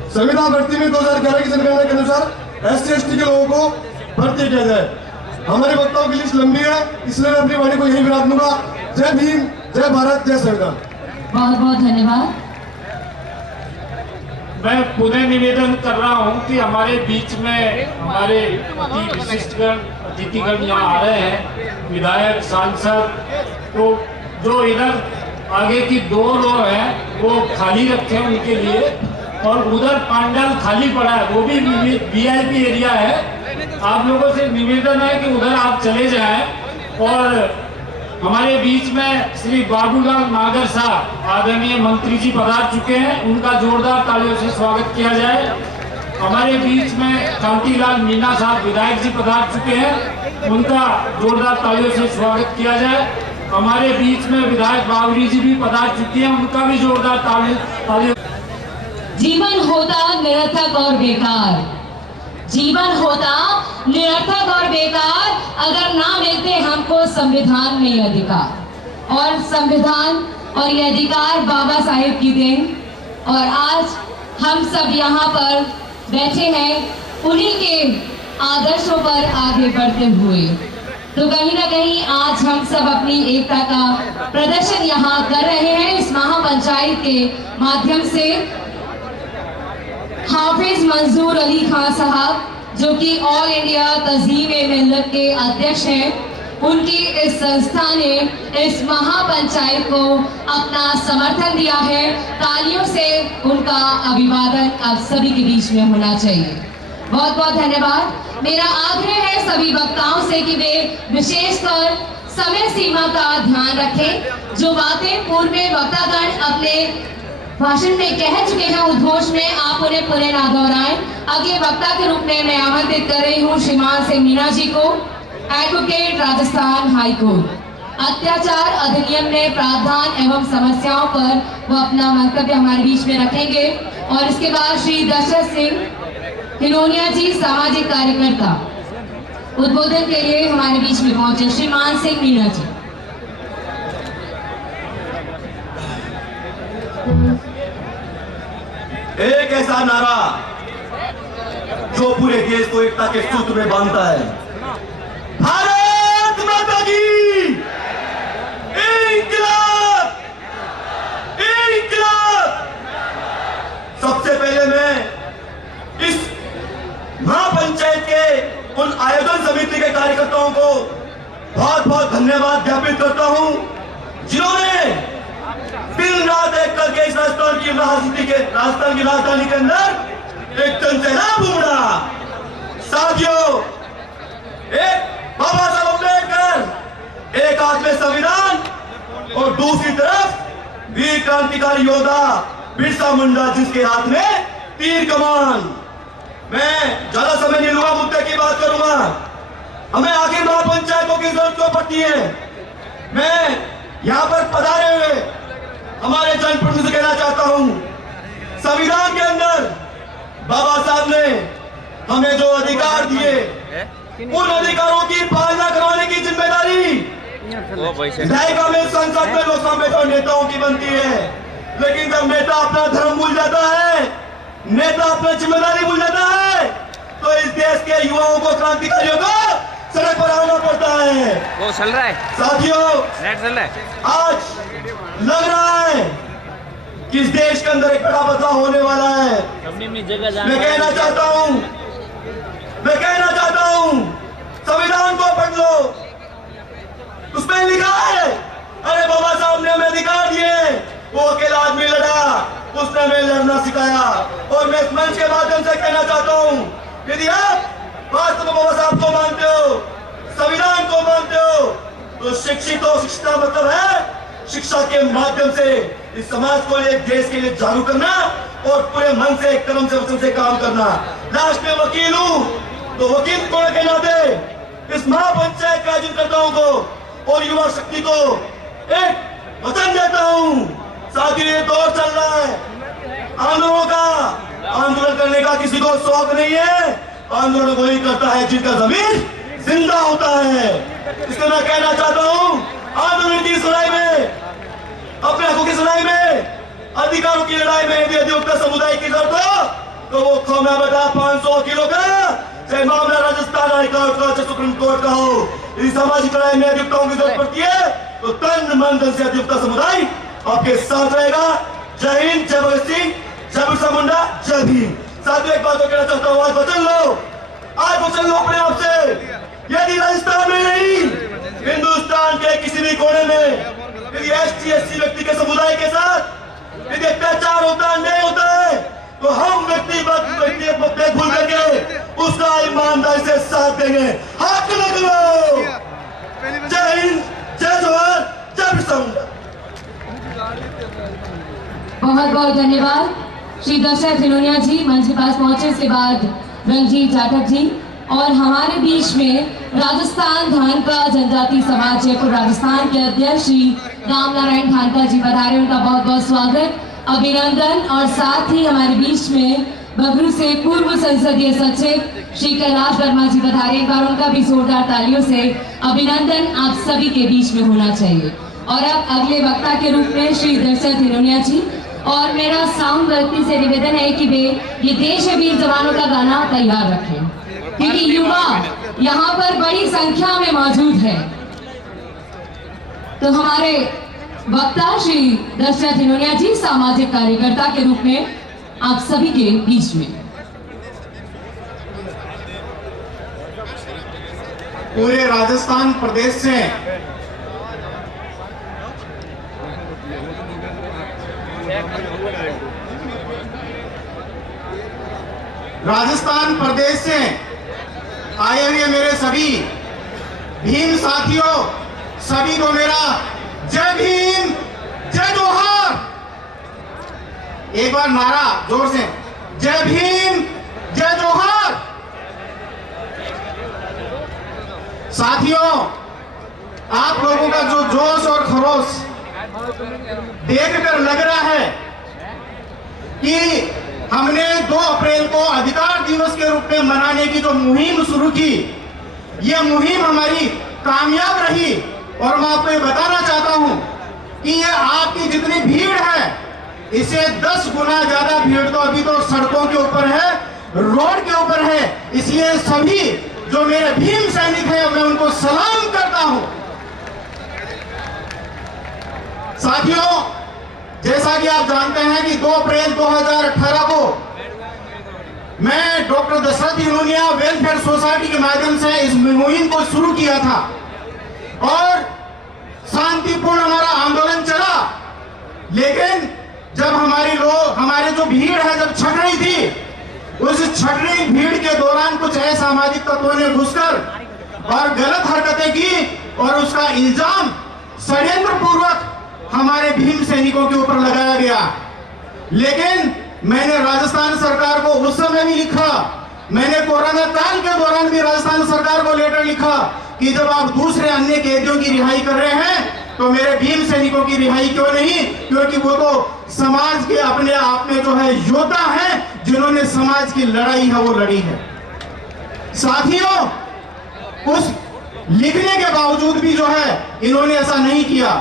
संविधान भर्ती में 2011 की जनगणना के अनुसार एससी एसटी के लोगों को भर्ती किया जाए। हमारे वक्ताओं की लिस्ट लंबी है, इसलिए मैं अपनी वाणी को यही विराम दूंगा। जय भीम, जय भारत, जय संविधान। बहुत बहुत धन्यवाद। मैं पुनः निवेदन कर रहा हूं कि हमारे बीच में हमारे अति विशिष्टगण अतिथिगण यहाँ आ रहे हैं, विधायक, सांसद, तो जो इधर आगे की 2 रो है वो खाली रखे उनके लिए, और उधर पांडाल खाली पड़ा है, वो भी वीआईपी एरिया है। आप लोगों से निवेदन है कि उधर आप चले जाएं। और हमारे बीच में श्री बाबूलाल नागर साहब आदरणीय मंत्री जी पधार चुके हैं, उनका जोरदार तालियों से स्वागत किया जाए। हमारे बीच में कांतीलाल मीना साहब विधायक जी पधार चुके हैं, उनका जोरदार तालियों से स्वागत किया जाए। हमारे बीच में विधायक बावरी जी भी पधार चुकी हैं, उनका भी जोरदार तालियों। जीवन होता निरर्थक और बेकार, जीवन होता निरर्थक और बेकार अगर ना मिलते हमको संविधान में ये अधिकार, और संविधान और ये अधिकार बाबा साहेब की देन, और आज हम सब यहाँ पर बैठे हैं उन्हीं के आदर्शों पर आगे बढ़ते हुए। तो कहीं ना कहीं आज हम सब अपनी एकता का प्रदर्शन यहाँ कर रहे हैं इस महापंचायत के माध्यम से। हाफिज मंजूर अली खान साहब जो कि ऑल इंडिया तंजीम-ए-मिल्लत के अध्यक्ष हैं, उनकी इस संस्था ने इस महापंचायत को अपना समर्थन दिया है। तालियों से उनका अभिवादन आप सभी के बीच में होना चाहिए। बहुत बहुत धन्यवाद। मेरा आग्रह है सभी वक्ताओं से कि वे विशेषकर समय सीमा का ध्यान रखें। जो बातें पूर्व में वक्तागण अपने भाषण में कह चुके हैं उद्घोष में, आप उन्हें पुनः ना दोहराएं। अगले वक्ता के रूप में मैं आमंत्रित कर रही हूँ श्रीमान सिंह मीणा जी को, एडवोकेट राजस्थान हाई कोर्ट। अत्याचार अधिनियम में प्रावधान एवं समस्याओं पर वो अपना मंतव्य हमारे बीच में रखेंगे। और इसके बाद श्री दशरथ सिंह हिलोनिया जी, सामाजिक कार्यकर्ता, उद्बोधन के लिए हमारे बीच में पहुंचे। श्रीमान सिंह मीणा जी। एक ऐसा नारा जो पूरे देश को एकता के सूत्र में बांधता है। भारत माता की इंकलाब, इंकलाब। सबसे पहले मैं इस महापंचायत के उन आयोजन समिति के कार्यकर्ताओं को बहुत बहुत धन्यवाद ज्ञापित करता हूं, जिन्होंने दिन रात एक करके इस राजस्थान की राजधानी के अंदर एक तनसेना उमड़ा। साथियों, एक बाबा साहब अम्बेडकर, एक हाथ में संविधान और दूसरी तरफ वीर क्रांतिकारी योद्धा बिरसा मुंडा जिसके हाथ में तीर कमान। मैं ज्यादा समय नहीं लूंगा, मुद्दे की बात करूंगा। हमें आखिर महापंचायतों की जरूरत क्यों पड़ती है? मैं यहाँ पर पधारे हुए हमारे जनप्रतिनिधि से कहना चाहता हूं, संविधान के अंदर बाबा साहब ने हमें जो अधिकार दिए, उन अधिकारों की पालना करवाने की जिम्मेदारी विधायिका में संसद में लोकसभा में तो नेताओं की बनती है, लेकिन जब नेता अपना धर्म भूल जाता है, नेता अपना जिम्मेदारी भूल जाता है, तो इस देश के युवाओं को, क्रांतिकारियों को सड़क पर आना पड़ता है। वो चल रहा है साथियों, नेट चल रहा है। आज लग रहा है कि इस देश के अंदर एक बड़ा बदलाव होने वाला है। मैं कहना चाहता हूं संविधान को पढ़ लो, उसमें लिखा है, अरे बाबा साहब ने हमें अधिकार दिए, वो अकेला आदमी लड़ा, उसने हमें लड़ना सिखाया। और मैं इस मंच के माध्यम से कहना चाहता हूं, यदि आप वास्तव में बाबा साहब को मानते हो, संविधान को मानते हो, तो शिक्षित हो। शिक्षा मतलब है शिक्षा के माध्यम से इस समाज को, एक देश के लिए जागरूक करना और पूरे मन से, कलम से, वचन से काम करना। लास्ट में वकील हूं, तो वकील होने के नाते इस महापंचायत के आयोजनकर्ताओं को और युवा शक्ति को एक वचन देता हूं। साथियों, ये दौर चल रहा है आंदोलनों का। आंदोलन करने का किसी को शौक नहीं है, आंदोलन वही करता है जिनका जमीन जिंदा होता है। इसलिए मैं कहना चाहता हूं, आंदोलन की लड़ाई में, अपने हकों की लड़ाई में, अधिकारों की लड़ाई में यदि अधिवक्ता समुदाय की जरूरत हो, तो वो खौमा बेटा 500 किलो का, चाहे मामला राजस्थान हाईकोर्ट का, चाहे सुप्रीम कोर्ट का हो, इस सामाजिक लड़ाई में अधिवक्ताओं की जरूरत पड़ती है, तो तन मन धन से अधिवक्ता समुदाय आपके साथ रहेगा। जय हिंद, जय भगत सिंह, जय बिरसा मुंडा, जय भीम। साथियों, एक बात तो कहना चाहता हूँ, आज वचन लो, आज वचन लो अपने आप से। यदि राजस्थान में नहीं, हिंदुस्तान के किसी भी कोने में यदि ST/SC व्यक्ति के समुदाय के साथ यदि अत्याचार होता है, अन्याय होता है, तो हम व्यक्ति भूल करके उसका ईमानदारी से साथ देंगे। हाथ लग लो। जय हिंद, जय जोहर, जय बिरसा मुंडा। बहुत बहुत धन्यवाद श्री दशरथ हिनोनिया जी। मंच के पास पहुंचे, इसके बाद रंजीत जाटक जी, और हमारे बीच में राजस्थान धानका जनजाति समाज जयपुर राजस्थान के अध्यक्ष श्री राम नारायण धानका जी पधारे, उनका बहुत बहुत स्वागत, अभिनंदन। और साथ ही हमारे बीच में बबरू से पूर्व संसदीय सचिव श्री कैलाश वर्मा जी पधारे, एक बार उनका भी जोरदार तालियों से अभिनंदन आप सभी के बीच में होना चाहिए। और अब अगले वक्ता के रूप में श्री दशरथ हिनोनिया जी, और मेरा साउंड व्यक्ति से निवेदन है कि वे ये देश है वीर जवानों का गाना तैयार रखें, क्योंकि युवा यहाँ पर बड़ी संख्या में मौजूद है। तो हमारे वक्ता श्री दशरथ हिनोनिया जी सामाजिक कार्यकर्ता के रूप में आप सभी के बीच में। पूरे राजस्थान प्रदेश से आए हुए मेरे सभी भीम साथियों, सभी को मेरा जय भीम, जय जोहर। एक बार नारा जोर से, जय भीम, जय जोहर। साथियों, आप लोगों का जो जोश और खरोश देखकर लग रहा है कि हमने 2 अप्रैल को अधिकार दिवस के रूप में मनाने की जो मुहिम शुरू की, यह मुहिम हमारी कामयाब रही। और मैं आपको ये बताना चाहता हूं कि ये आपकी जितनी भीड़ है, इससे 10 गुना ज्यादा भीड़ तो अभी तो सड़कों के ऊपर है, रोड के ऊपर है। इसलिए सभी जो मेरे भीम सैनिक हैं, मैं उनको सलाम करता हूं। साथियों, जैसा कि आप जानते हैं कि 2 अप्रैल 2018 को मैं डॉक्टर दशरथ हिनोनिया वेलफेयर सोसाइटी के माध्यम से इस मुहिम को शुरू किया था और शांतिपूर्ण हमारा आंदोलन चला। लेकिन जब हमारे जो भीड़ है जब छट रही थी, उस छट रही भीड़ के दौरान कुछ असामाजिक तत्वों ने घुसकर और गलत हरकतें की और उसका इल्जाम षड्यंत्र पूर्वक हमारे भीम सैनिकों के ऊपर लगाया गया। लेकिन मैंने राजस्थान सरकार को उस समय भी लिखा, मैंने कोरोना काल के दौरान भी राजस्थान सरकार को लेटर लिखा कि जब आप दूसरे अन्य कैदियों की रिहाई कर रहे हैं तो मेरे भीम सैनिकों की रिहाई क्यों नहीं, क्योंकि वो तो समाज के अपने आप में जो है योद्धा हैं, जिन्होंने समाज की लड़ाई है वो लड़ी है। साथियों, उस लिखने के बावजूद भी जो है इन्होंने ऐसा नहीं किया।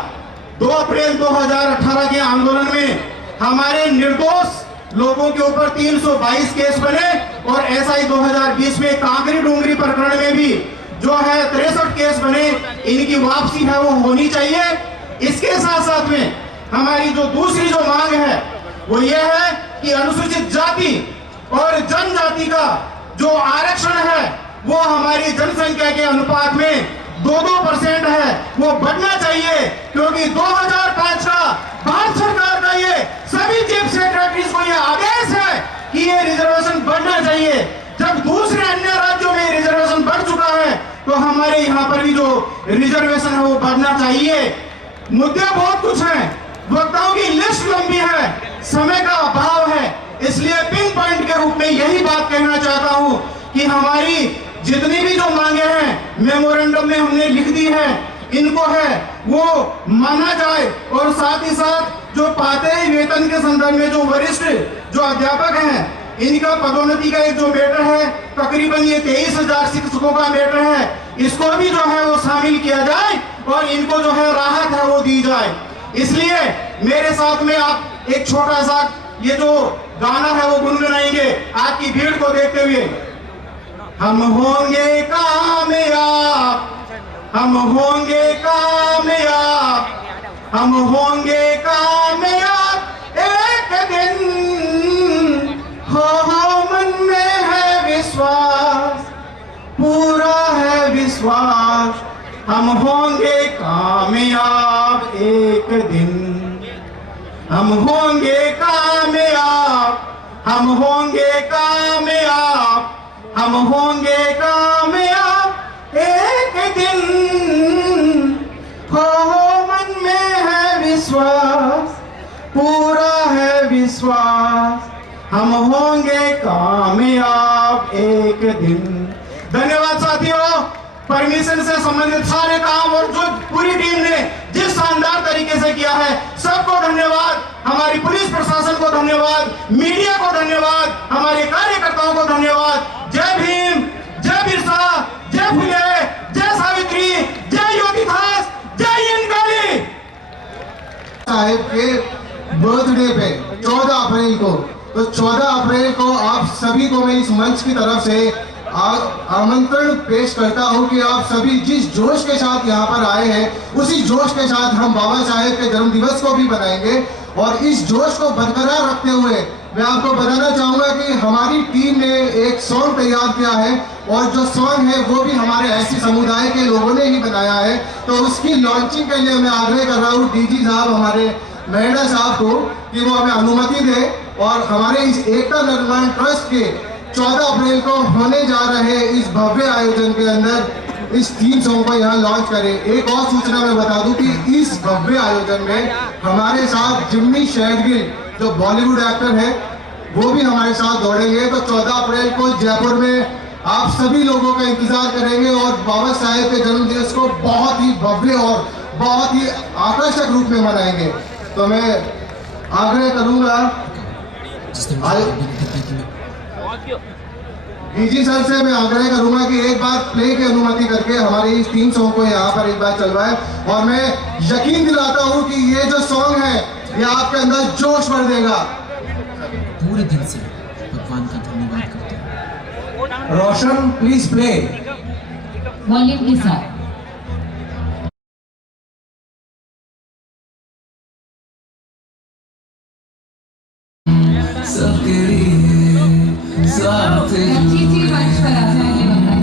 2 अप्रैल 2018 के आंदोलन में हमारे निर्दोष लोगों के ऊपर 322 केस बने और एसआई 2020 में कांकरी डूंगरी प्रकरण में भी जो है 63 केस बने। इनकी वापसी है वो होनी चाहिए। इसके साथ साथ में हमारी जो दूसरी जो मांग है वो ये है कि अनुसूचित जाति और जनजाति का जो आरक्षण है वो हमारी जनसंख्या के अनुपात में 2-2% है, वो बढ़ना चाहिए। क्योंकि 2005 का भारत सरकार का ये सभी चीफ सेक्रेटरीज को ये आदेश है कि ये रिजर्वेशन बढ़ना चाहिए। जब दूसरे अन्य राज्यों में रिजर्वेशन बढ़ चुका है तो हमारे यहाँ पर भी जो रिजर्वेशन है वो बढ़ना चाहिए। मुद्दे बहुत कुछ हैं, वक्ताओं की लिस्ट लंबी है, समय का अभाव है, इसलिए पिन पॉइंट के रूप में यही बात कहना चाहता हूं कि हमारी जितनी भी जो मांगे हैं मेमोरेंडम में हमने लिख दी है, इनको है वो माना जाए। और साथ ही साथ जो पाते वेतन के संदर्भ में जो वरिष्ठ जो अध्यापक हैं इनका पदोन्नति का एक जो मैटर है, तकरीबन ये 23,000 शिक्षकों का मैटर है, इसको भी जो है वो शामिल किया जाए और इनको जो है राहत है वो दी जाए। इसलिए मेरे साथ में आप एक छोटा सा ये जो गाना है वो गुनगुनाएंगे आपकी भीड़ को देखते हुए। हम होंगे कामयाब, हम होंगे कामयाब, हम होंगे कामयाब एक दिन। हो मन में है विश्वास, पूरा है विश्वास, हम होंगे कामयाब एक दिन। हम होंगे कामयाब, हम होंगे कामयाब, हम होंगे कामयाब एक दिन। हो मन में है विश्वास, पूरा है विश्वास, हम होंगे कामयाब एक दिन। धन्यवाद साथियों। परमिशन से संबंधित सारे काम और जो पूरी टीम ने जिस शानदार तरीके से किया है सबको धन्यवाद। हमारी पुलिस प्रशासन को धन्यवाद, मीडिया को धन्यवाद, हमारे कार्यकर्ताओं को धन्यवाद। जय भीम, जय बिरसा, जय फुले, जय सावित्री, जय योगिदास, जय इनकाली। साहिब के बर्थडे पे 14 अप्रैल को, तो 14 अप्रैल को आप सभी को मैं इस मंच की तरफ से आमंत्रण पेश करता हूं कि आप सभी जिस जोश के साथ यहाँ पर आए हैं उसी जोश के साथ हम बाबा साहेब के जन्म दिवस को भी मनाएंगे। और इस जोश को बरकरार रखते हुए मैं आपको बताना चाहूंगा कि हमारी टीम ने एक सॉन्ग तैयार किया है और जो सॉन्ग है वो भी हमारे ऐसी समुदाय के लोगों ने ही बनाया है। तो उसकी लॉन्चिंग के लिए मैं आग्रह कर रहा हूँ डीजी साहब, हमारे मेहरा साहब को कि वो हमें अनुमति दे और हमारे इस एकता निर्माण ट्रस्ट के 14 अप्रैल को होने जा रहे इस भव्य आयोजन के अंदर इस 3 सॉन्ग को यहाँ लॉन्च करें। एक और सूचना मैं बता दूं कि इस भव्य आयोजन में हमारे साथ जिम्मी शेरगिल जो बॉलीवुड एक्टर है वो भी हमारे साथ दौड़ेंगे। तो 14 अप्रैल को जयपुर में आप सभी लोगों का इंतजार करेंगे और बाबा साहेब के जन्म दिवस को बहुत ही भव्य और बहुत ही आकर्षक रूप में मनाएंगे। तो मैं आग्रह करूंगा डीजी सर से, मैं आग्रह करूंगा कि एक बार प्ले की अनुमति करके हमारे इस 3 सॉन्ग को यहाँ पर एक बार चलवाए। और मैं यकीन दिलाता हूँ कि ये जो सॉन्ग है ये आपके अंदर जोश भर देगा। पूरे दिल से भगवान का धन्यवाद करते हैं। रोशन प्लीज प्ले वॉल्यूम के साथ। सबके लिए जी मंच पर आ जाइए बता।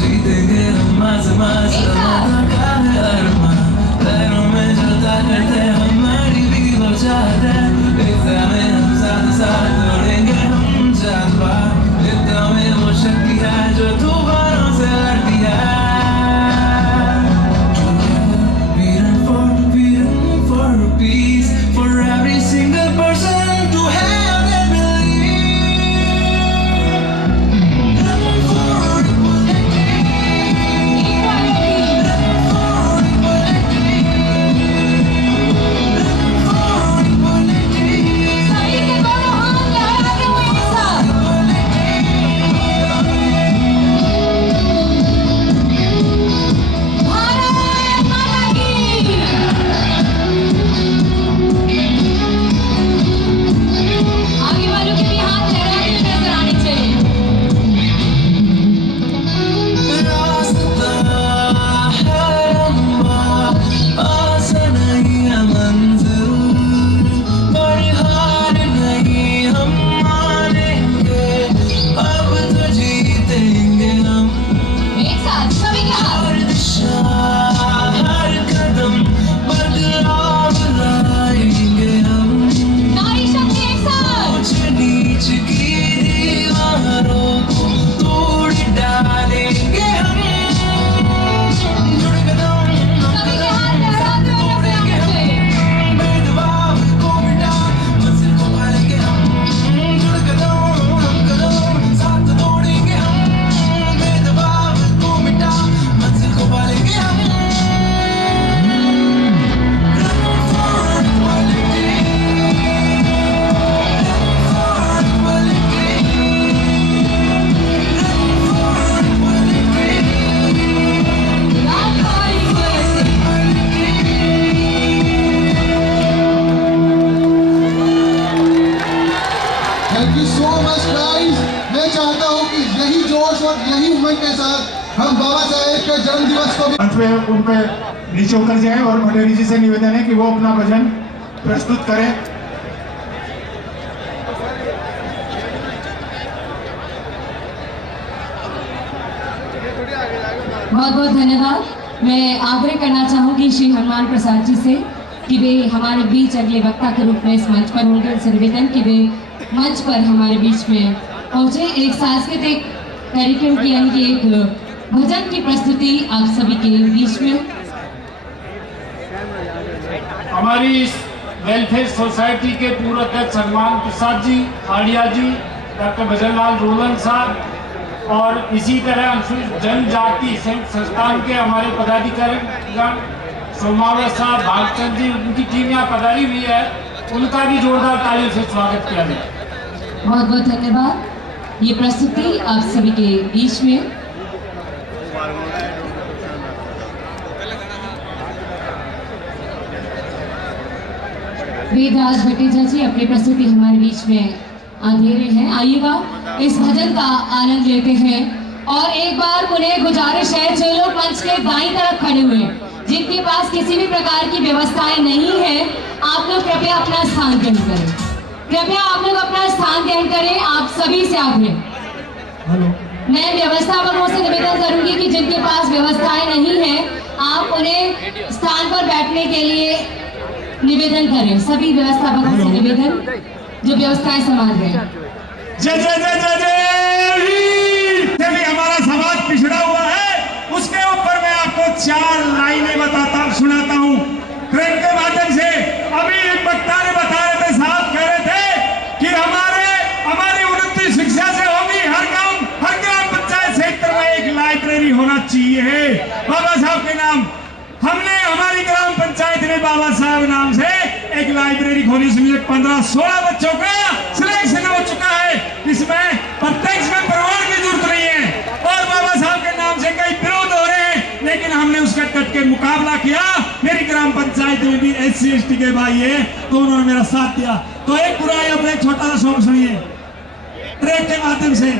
जीतेंगे हम आज़माज़ पैरों में चलता करते हमारी भी वो चाहत है। एकता में हम साथ साथ दौड़ेंगे हम चार बार। एकता में वो शक्ति है जो तूफानों से लड़ती है। We're for peace for every single person to have and believe. Thank you so much guys. मैं चाहता हूँ कि यही जोश और यही उमंग के साथ हम बाबा साहेब के जन्म दिवस को मंच पे उन पे नीचे उतर जाए और भटेरी जी से निवेदन है कि वो अपना भजन प्रस्तुत करें। बहुत बहुत धन्यवाद। मैं आग्रह करना चाहूंगी श्री हनुमान प्रसाद जी से कि वे हमारे बीच अगले वक्ता के रूप में इस मंच पर होंगे। उनसे निवेदन कि वे मंच पर हमारे बीच में पहुंचे। एक सांस्कृतिक कार्यक्रम की यानी कि एक भजन की प्रस्तुति आप सभी के बीच में। हमारी इस वेलफेयर सोसाइटी के पूर्व अध्यक्ष हनुमान प्रसाद जी, आड़िया जी, डॉक्टर भजनलाल रोलन साहब और इसी तरह अनुसूचित जनजाति संस्थान के हमारे पदाधिकारीगण सोमावत साहब, भागचंद जी, उनकी टीम यहाँ पधारी हुई है, उनका भी जोरदार तालियों से स्वागत किया जाए। बहुत बहुत धन्यवाद। ये प्रस्तुति आप सभी के बीच में। वेदराज भटेजा जी अपनी प्रस्तुति हमारे बीच में दे रहे हैं। आइएगा इस भजन का आनंद लेते हैं। और एक बार उन्हें गुजारिश है जो लोग मंच के दाईं तरफ खड़े हुए हैं, जिनके पास किसी भी प्रकार की व्यवस्थाएं नहीं है, आप लोग कृपया अपना स्थान ग्रहण करें। कृपया आप लोग अपना स्थान ग्रहण करें। आप सभी से आग्रह। मैं व्यवस्थापकों से निवेदन करूंगी कि जिनके पास व्यवस्थाएं नहीं है, आप उन्हें स्थान पर बैठने के लिए निवेदन करें। सभी व्यवस्थापकों से निवेदन जो व्यवस्थाएं संभाल रहे हैं। जय जय जय जय जय। भी हमारा समाज पिछड़ा हुआ है, उसके ऊपर मैं आपको 4 लाइनें सुनाता हूँ ट्रेन के माध्यम से। अभी एक वक्ता ने बता रहे थे, साहब कह रहे थे कि हमारी उन्नति शिक्षा से होगी। हर ग्राम पंचायत क्षेत्र में एक लाइब्रेरी होना चाहिए बाबा साहब के नाम। हमने हमारी ग्राम पंचायत ने बाबा साहब नाम से एक लाइब्रेरी खोली। इसमें 15-16 बच्चों का सिलेक्शन हो चुका है। इसमें प्रत्यक्ष में प्रमाण की जरूरत नहीं है और बाबा साहब के नाम से कई विरोध हो रहे हैं, लेकिन हमने उसका डट के मुकाबला किया। मेरी ग्राम पंचायत में भी SC/ST के भाई है, तो उन्होंने मेरा साथ दिया। तो एक बुराई अब एक छोटा सा सॉन्ग सुनिए ट्रैक के माध्यम से।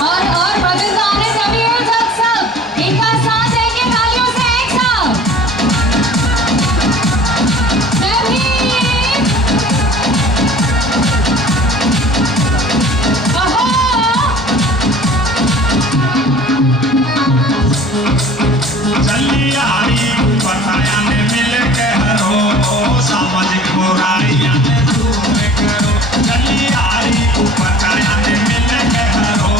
और भजन गाने सभी हैं, सब इनका साथ देंगे तालियों से एक साथ। सभी चली आई बताया ने मिल के हरो, सामाजिक बुराइयां ने दूर करो। चली आई बताया ने मिल के हरो,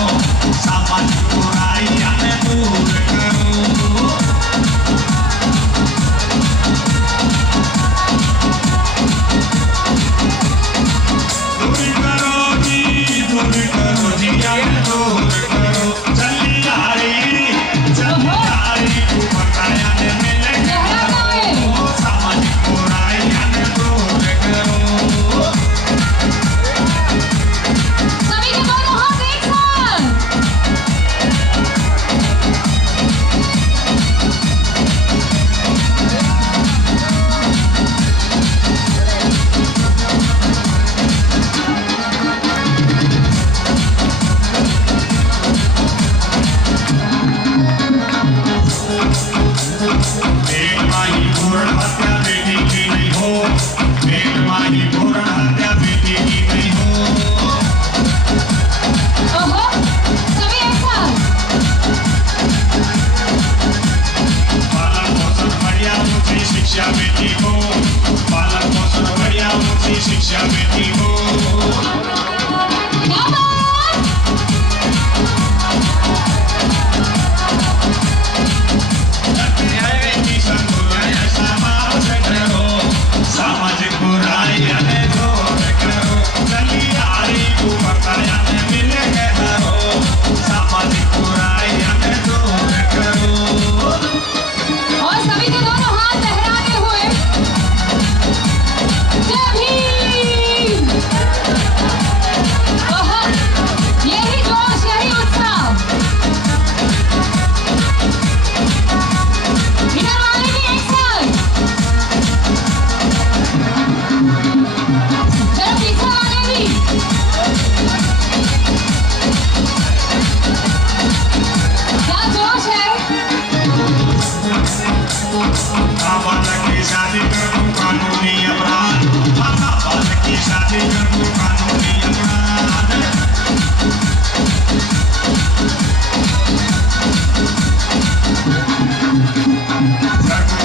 सामाजिक बुराइयां ने दूर करो। दूर करो जी यार दूर करो। चली आई बताया ने मिल के हरो, सामाजिक बुराइयां ने दूर करो। सभी के दोनों हाथ एक साथ। बेटवाही भ्रूण हत्या बेटी की नहीं हो, बेटवाही भ्रूण हत्या बेटी की नहीं हो। सभी एक साथ। पालन पोषण बढ़िया ऊंची शिक्षा बेटी को, पालन पोषण बढ़िया ऊंची शिक्षा बेटी को। क्या बात? सामाजिक बुराइयां ने दूर करो। चली आई बताया ने मिल के हरो, सामाजिक बुराइयां ने दूर करो। और सभी के दोनों हाथ लहराते हुए जय भीम। नाबालग की शादी कर दूं कानूनी अपराध, नाबालग की शादी कर दूं कानूनी अपराध।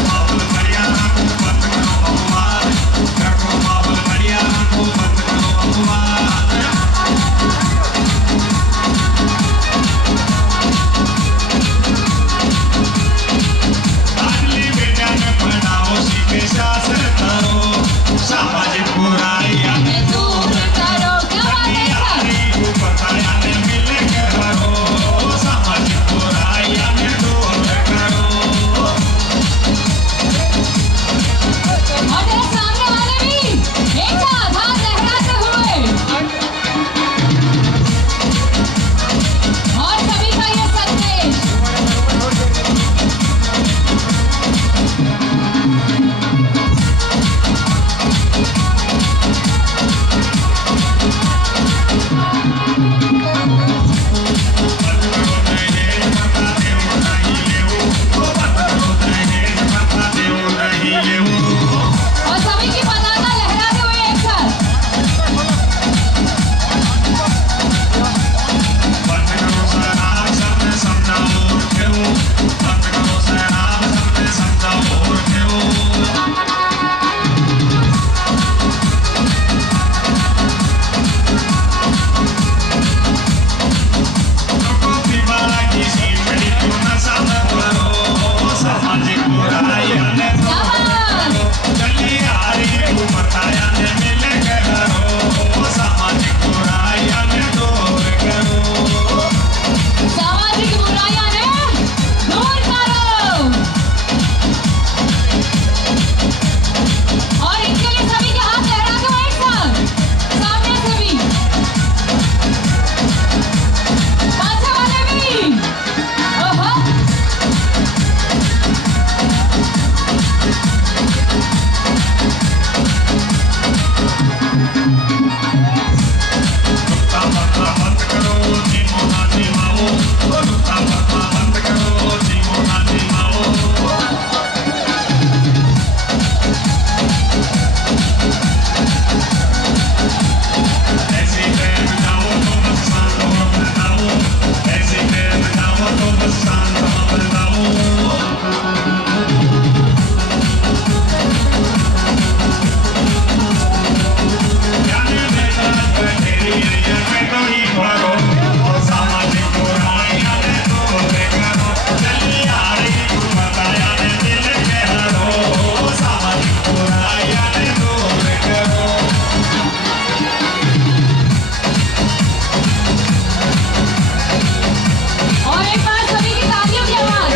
बाबुल हरियाणा को बंद करो बकवास, बाबुल हरियाणा को बंद करो बकवास। लाडली बेटा ने पढ़ाओ सीखे शासन करो, सामाजिक बुराइयां में दूर करो, यारी को बताया ने मिल के करो, सामाजिक बुराइयां में दूर करो। और तेरे सामने वाले भी एक साथ हाथ लहराते हुए और सभी का ये संदेश। और सभी की पताका लहराते हुए एक साथ। बंद करो शराब सबने समझाओ और क्यों, बंद करो शराब सबने समझाओ और क्यों। किसी बड़ी क्यों नशा न करो, सामाजिक बुराइयां ने चली आ रही को बताया ने मिल के करो, सामाजिक बुराइयां ने दूर करो। सामाजिक बुराइयां ने दूर करो। और इनके लिए सभी के हाथ लहराते हुए एक साथ, सामने से भी, पाछे वाले भी। ओहो, नुक्ता पत्ता बंद करो जीमो ना जीमाओ, नुक्ता पत्ता बंद करो जीमो ना जीमाओ। ऐसी प्रेम जाओ तो बस शांत हो बताओ, ऐसी प्रेम जाओ तो बस शांत हो बताओ। जाने बेटा तेरी ये मैं तो ही भरो, और सामाजिक बुराइयां ने दूर करो, चली आ रही को बताया ने दिल के हरो, सामाजिक बुराइयां ने दूर करो। और एक बार सभी की तालियों की आवाज।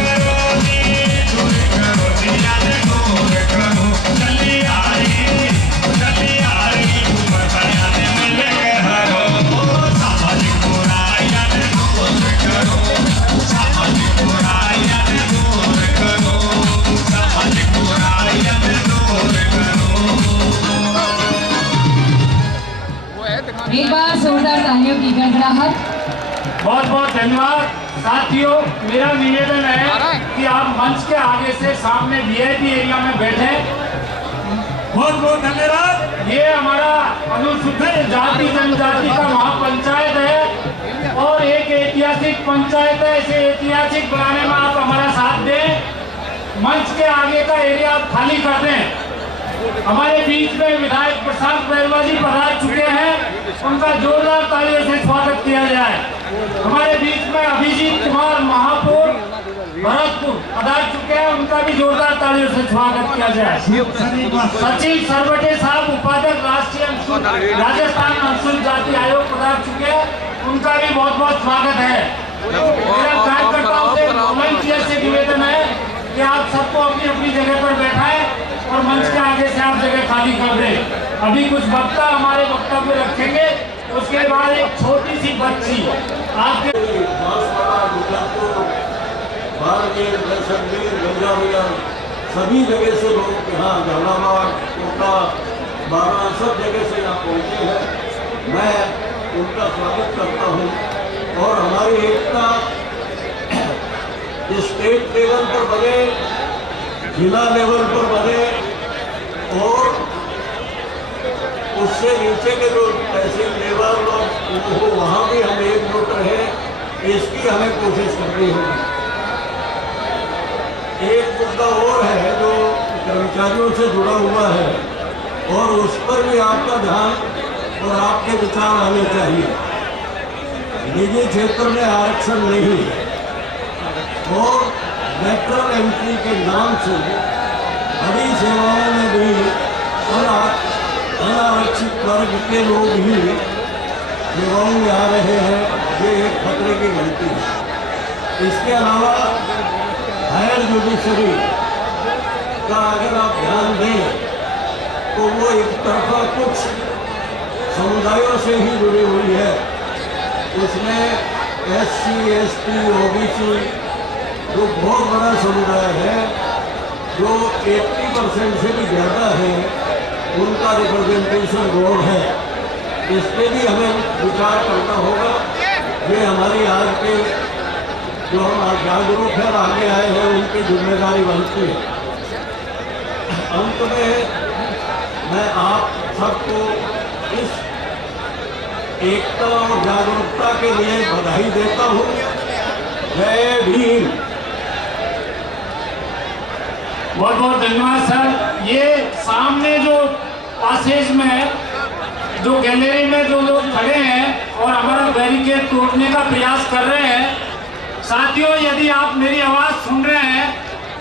एक बार जोरदार तालियों की गड़गड़ाहट। बहुत बहुत धन्यवाद साथियों। मेरा निवेदन है कि आप मंच के आगे से सामने वीआईपी एरिया में बैठे। बहुत बहुत धन्यवाद। ये हमारा अनुसूचित जाति जनजाति का महापंचायत है और एक ऐतिहासिक पंचायत है। इसे ऐतिहासिक बनाने में आप हमारा साथ दें। मंच के आगे का एरिया आप खाली कर दें। हमारे बीच में विधायक प्रशांत बैरवा जी पधार चुके हैं, उनका जोरदार तालियों से स्वागत किया जाए। हमारे बीच में अभिजीत कुमार महापौर भरतपुर पधार चुके हैं, उनका भी जोरदार तालियों से स्वागत किया जाए। सचिव सरवटे साहब उपाध्यक्ष राष्ट्रीय राजस्थान अनुसूचित जाति आयोग पधार चुके हैं, उनका भी बहुत बहुत स्वागत है। मेरा कार्यकर्ताओं से वॉलंटियर से निवेदन है कि आप सबको अपनी अपनी जगह पर बैठाएं और मंच के आगे से आप जगह खाली कर दें। अभी कुछ वक्ता हमारे वक्तव्य रखेंगे, उसके बाद एक छोटी सी बच्ची आपके सभी जगह से लोग यहाँ जहानाबाद, कोटा, बारह सब जगह से यहाँ पहुँचे हैं। मैं उनका स्वागत करता हूँ और हमारी एकता स्टेट लेवल पर बने जिला लेवल पर बने और उससे नीचे के जो तहसील लेवल और वहाँ भी हम एकजुट रहे, इसकी हमें कोशिश करनी होगी। एक मुद्दा और है जो कर्मचारियों से जुड़ा हुआ है और उस पर भी आपका ध्यान और आपके विचार आने चाहिए। निजी क्षेत्र में आरक्षण नहीं और लेटरल एंट्री के नाम से बड़ी सेवाओं में भी अनारक्षित वर्ग के लोग ही सेवाओं में आ रहे हैं, ये एक खतरे की घंटी है। इसके अलावा हायर जुडिशरी का अगर आप ध्यान दें तो वो एक तरफा कुछ समुदायों से ही जुड़ी हुई है। उसमें SC, ST, OBC जो बहुत बड़ा समुदाय है, जो 80% से भी ज़्यादा है, उनका रिप्रेजेंटेशन रोल है। इस पर भी हमें विचार करना होगा। ये हमारी आज के जो हम आज जागरूक है आगे आए हैं उनकी जिम्मेदारी बनती है। अंत में मैं आप सबको इस एकता और जागरूकता के लिए बधाई देता हूँ। जय भीम। बहुत बहुत धन्यवाद सर। ये सामने जो पासेज में जो गैलरी में जो लोग खड़े हैं और हमारा बैरिकेड तोड़ने का प्रयास कर रहे हैं, साथियों यदि आप मेरी आवाज सुन रहे हैं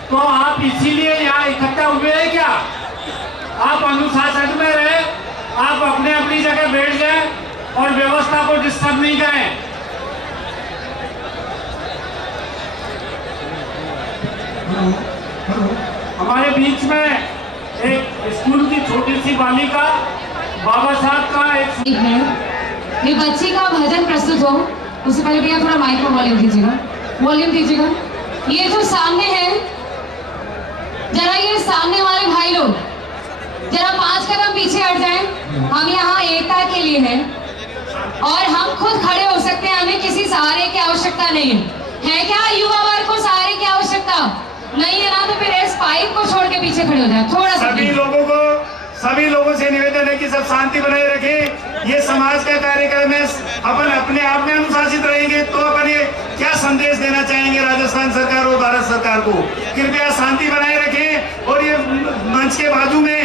तो आप इसीलिए यहाँ इकट्ठा हुए हैं क्या? आप अनुशासन में रहे, आप अपने अपनी जगह बैठ जाएं और व्यवस्था को डिस्टर्ब नहीं करें। हमारे बीच में एक स्कूल की छोटी सी बालिका बाबा साहब का एक ये बच्ची का भजन प्रस्तुत हो, उससे पहले भैया थोड़ा माइक को वॉल्यूम दीजिएगा। ये जो सामने है, जरा ये सामने वाले भाई लोग जरा 5 कदम पीछे हट जाएं। हम यहाँ एकता के लिए हैं और हम खुद खड़े हो सकते हैं, हमें किसी सहारे की आवश्यकता नहीं है क्या? युवा वर्ग को सहारे की आवश्यकता नहीं है ना, तो फिर इस पाइप को छोड़ के पीछे खड़े हो जाए। थोड़ा सा सभी लोगों से निवेदन है कि सब शांति बनाए रखें। ये समाज का कार्यक्रम है, अपन अपने आप में अनुशासित रहेंगे तो अपन ये क्या संदेश देना चाहेंगे राजस्थान सरकार और भारत सरकार को? कृपया शांति बनाए रखें और ये मंच के बाजू में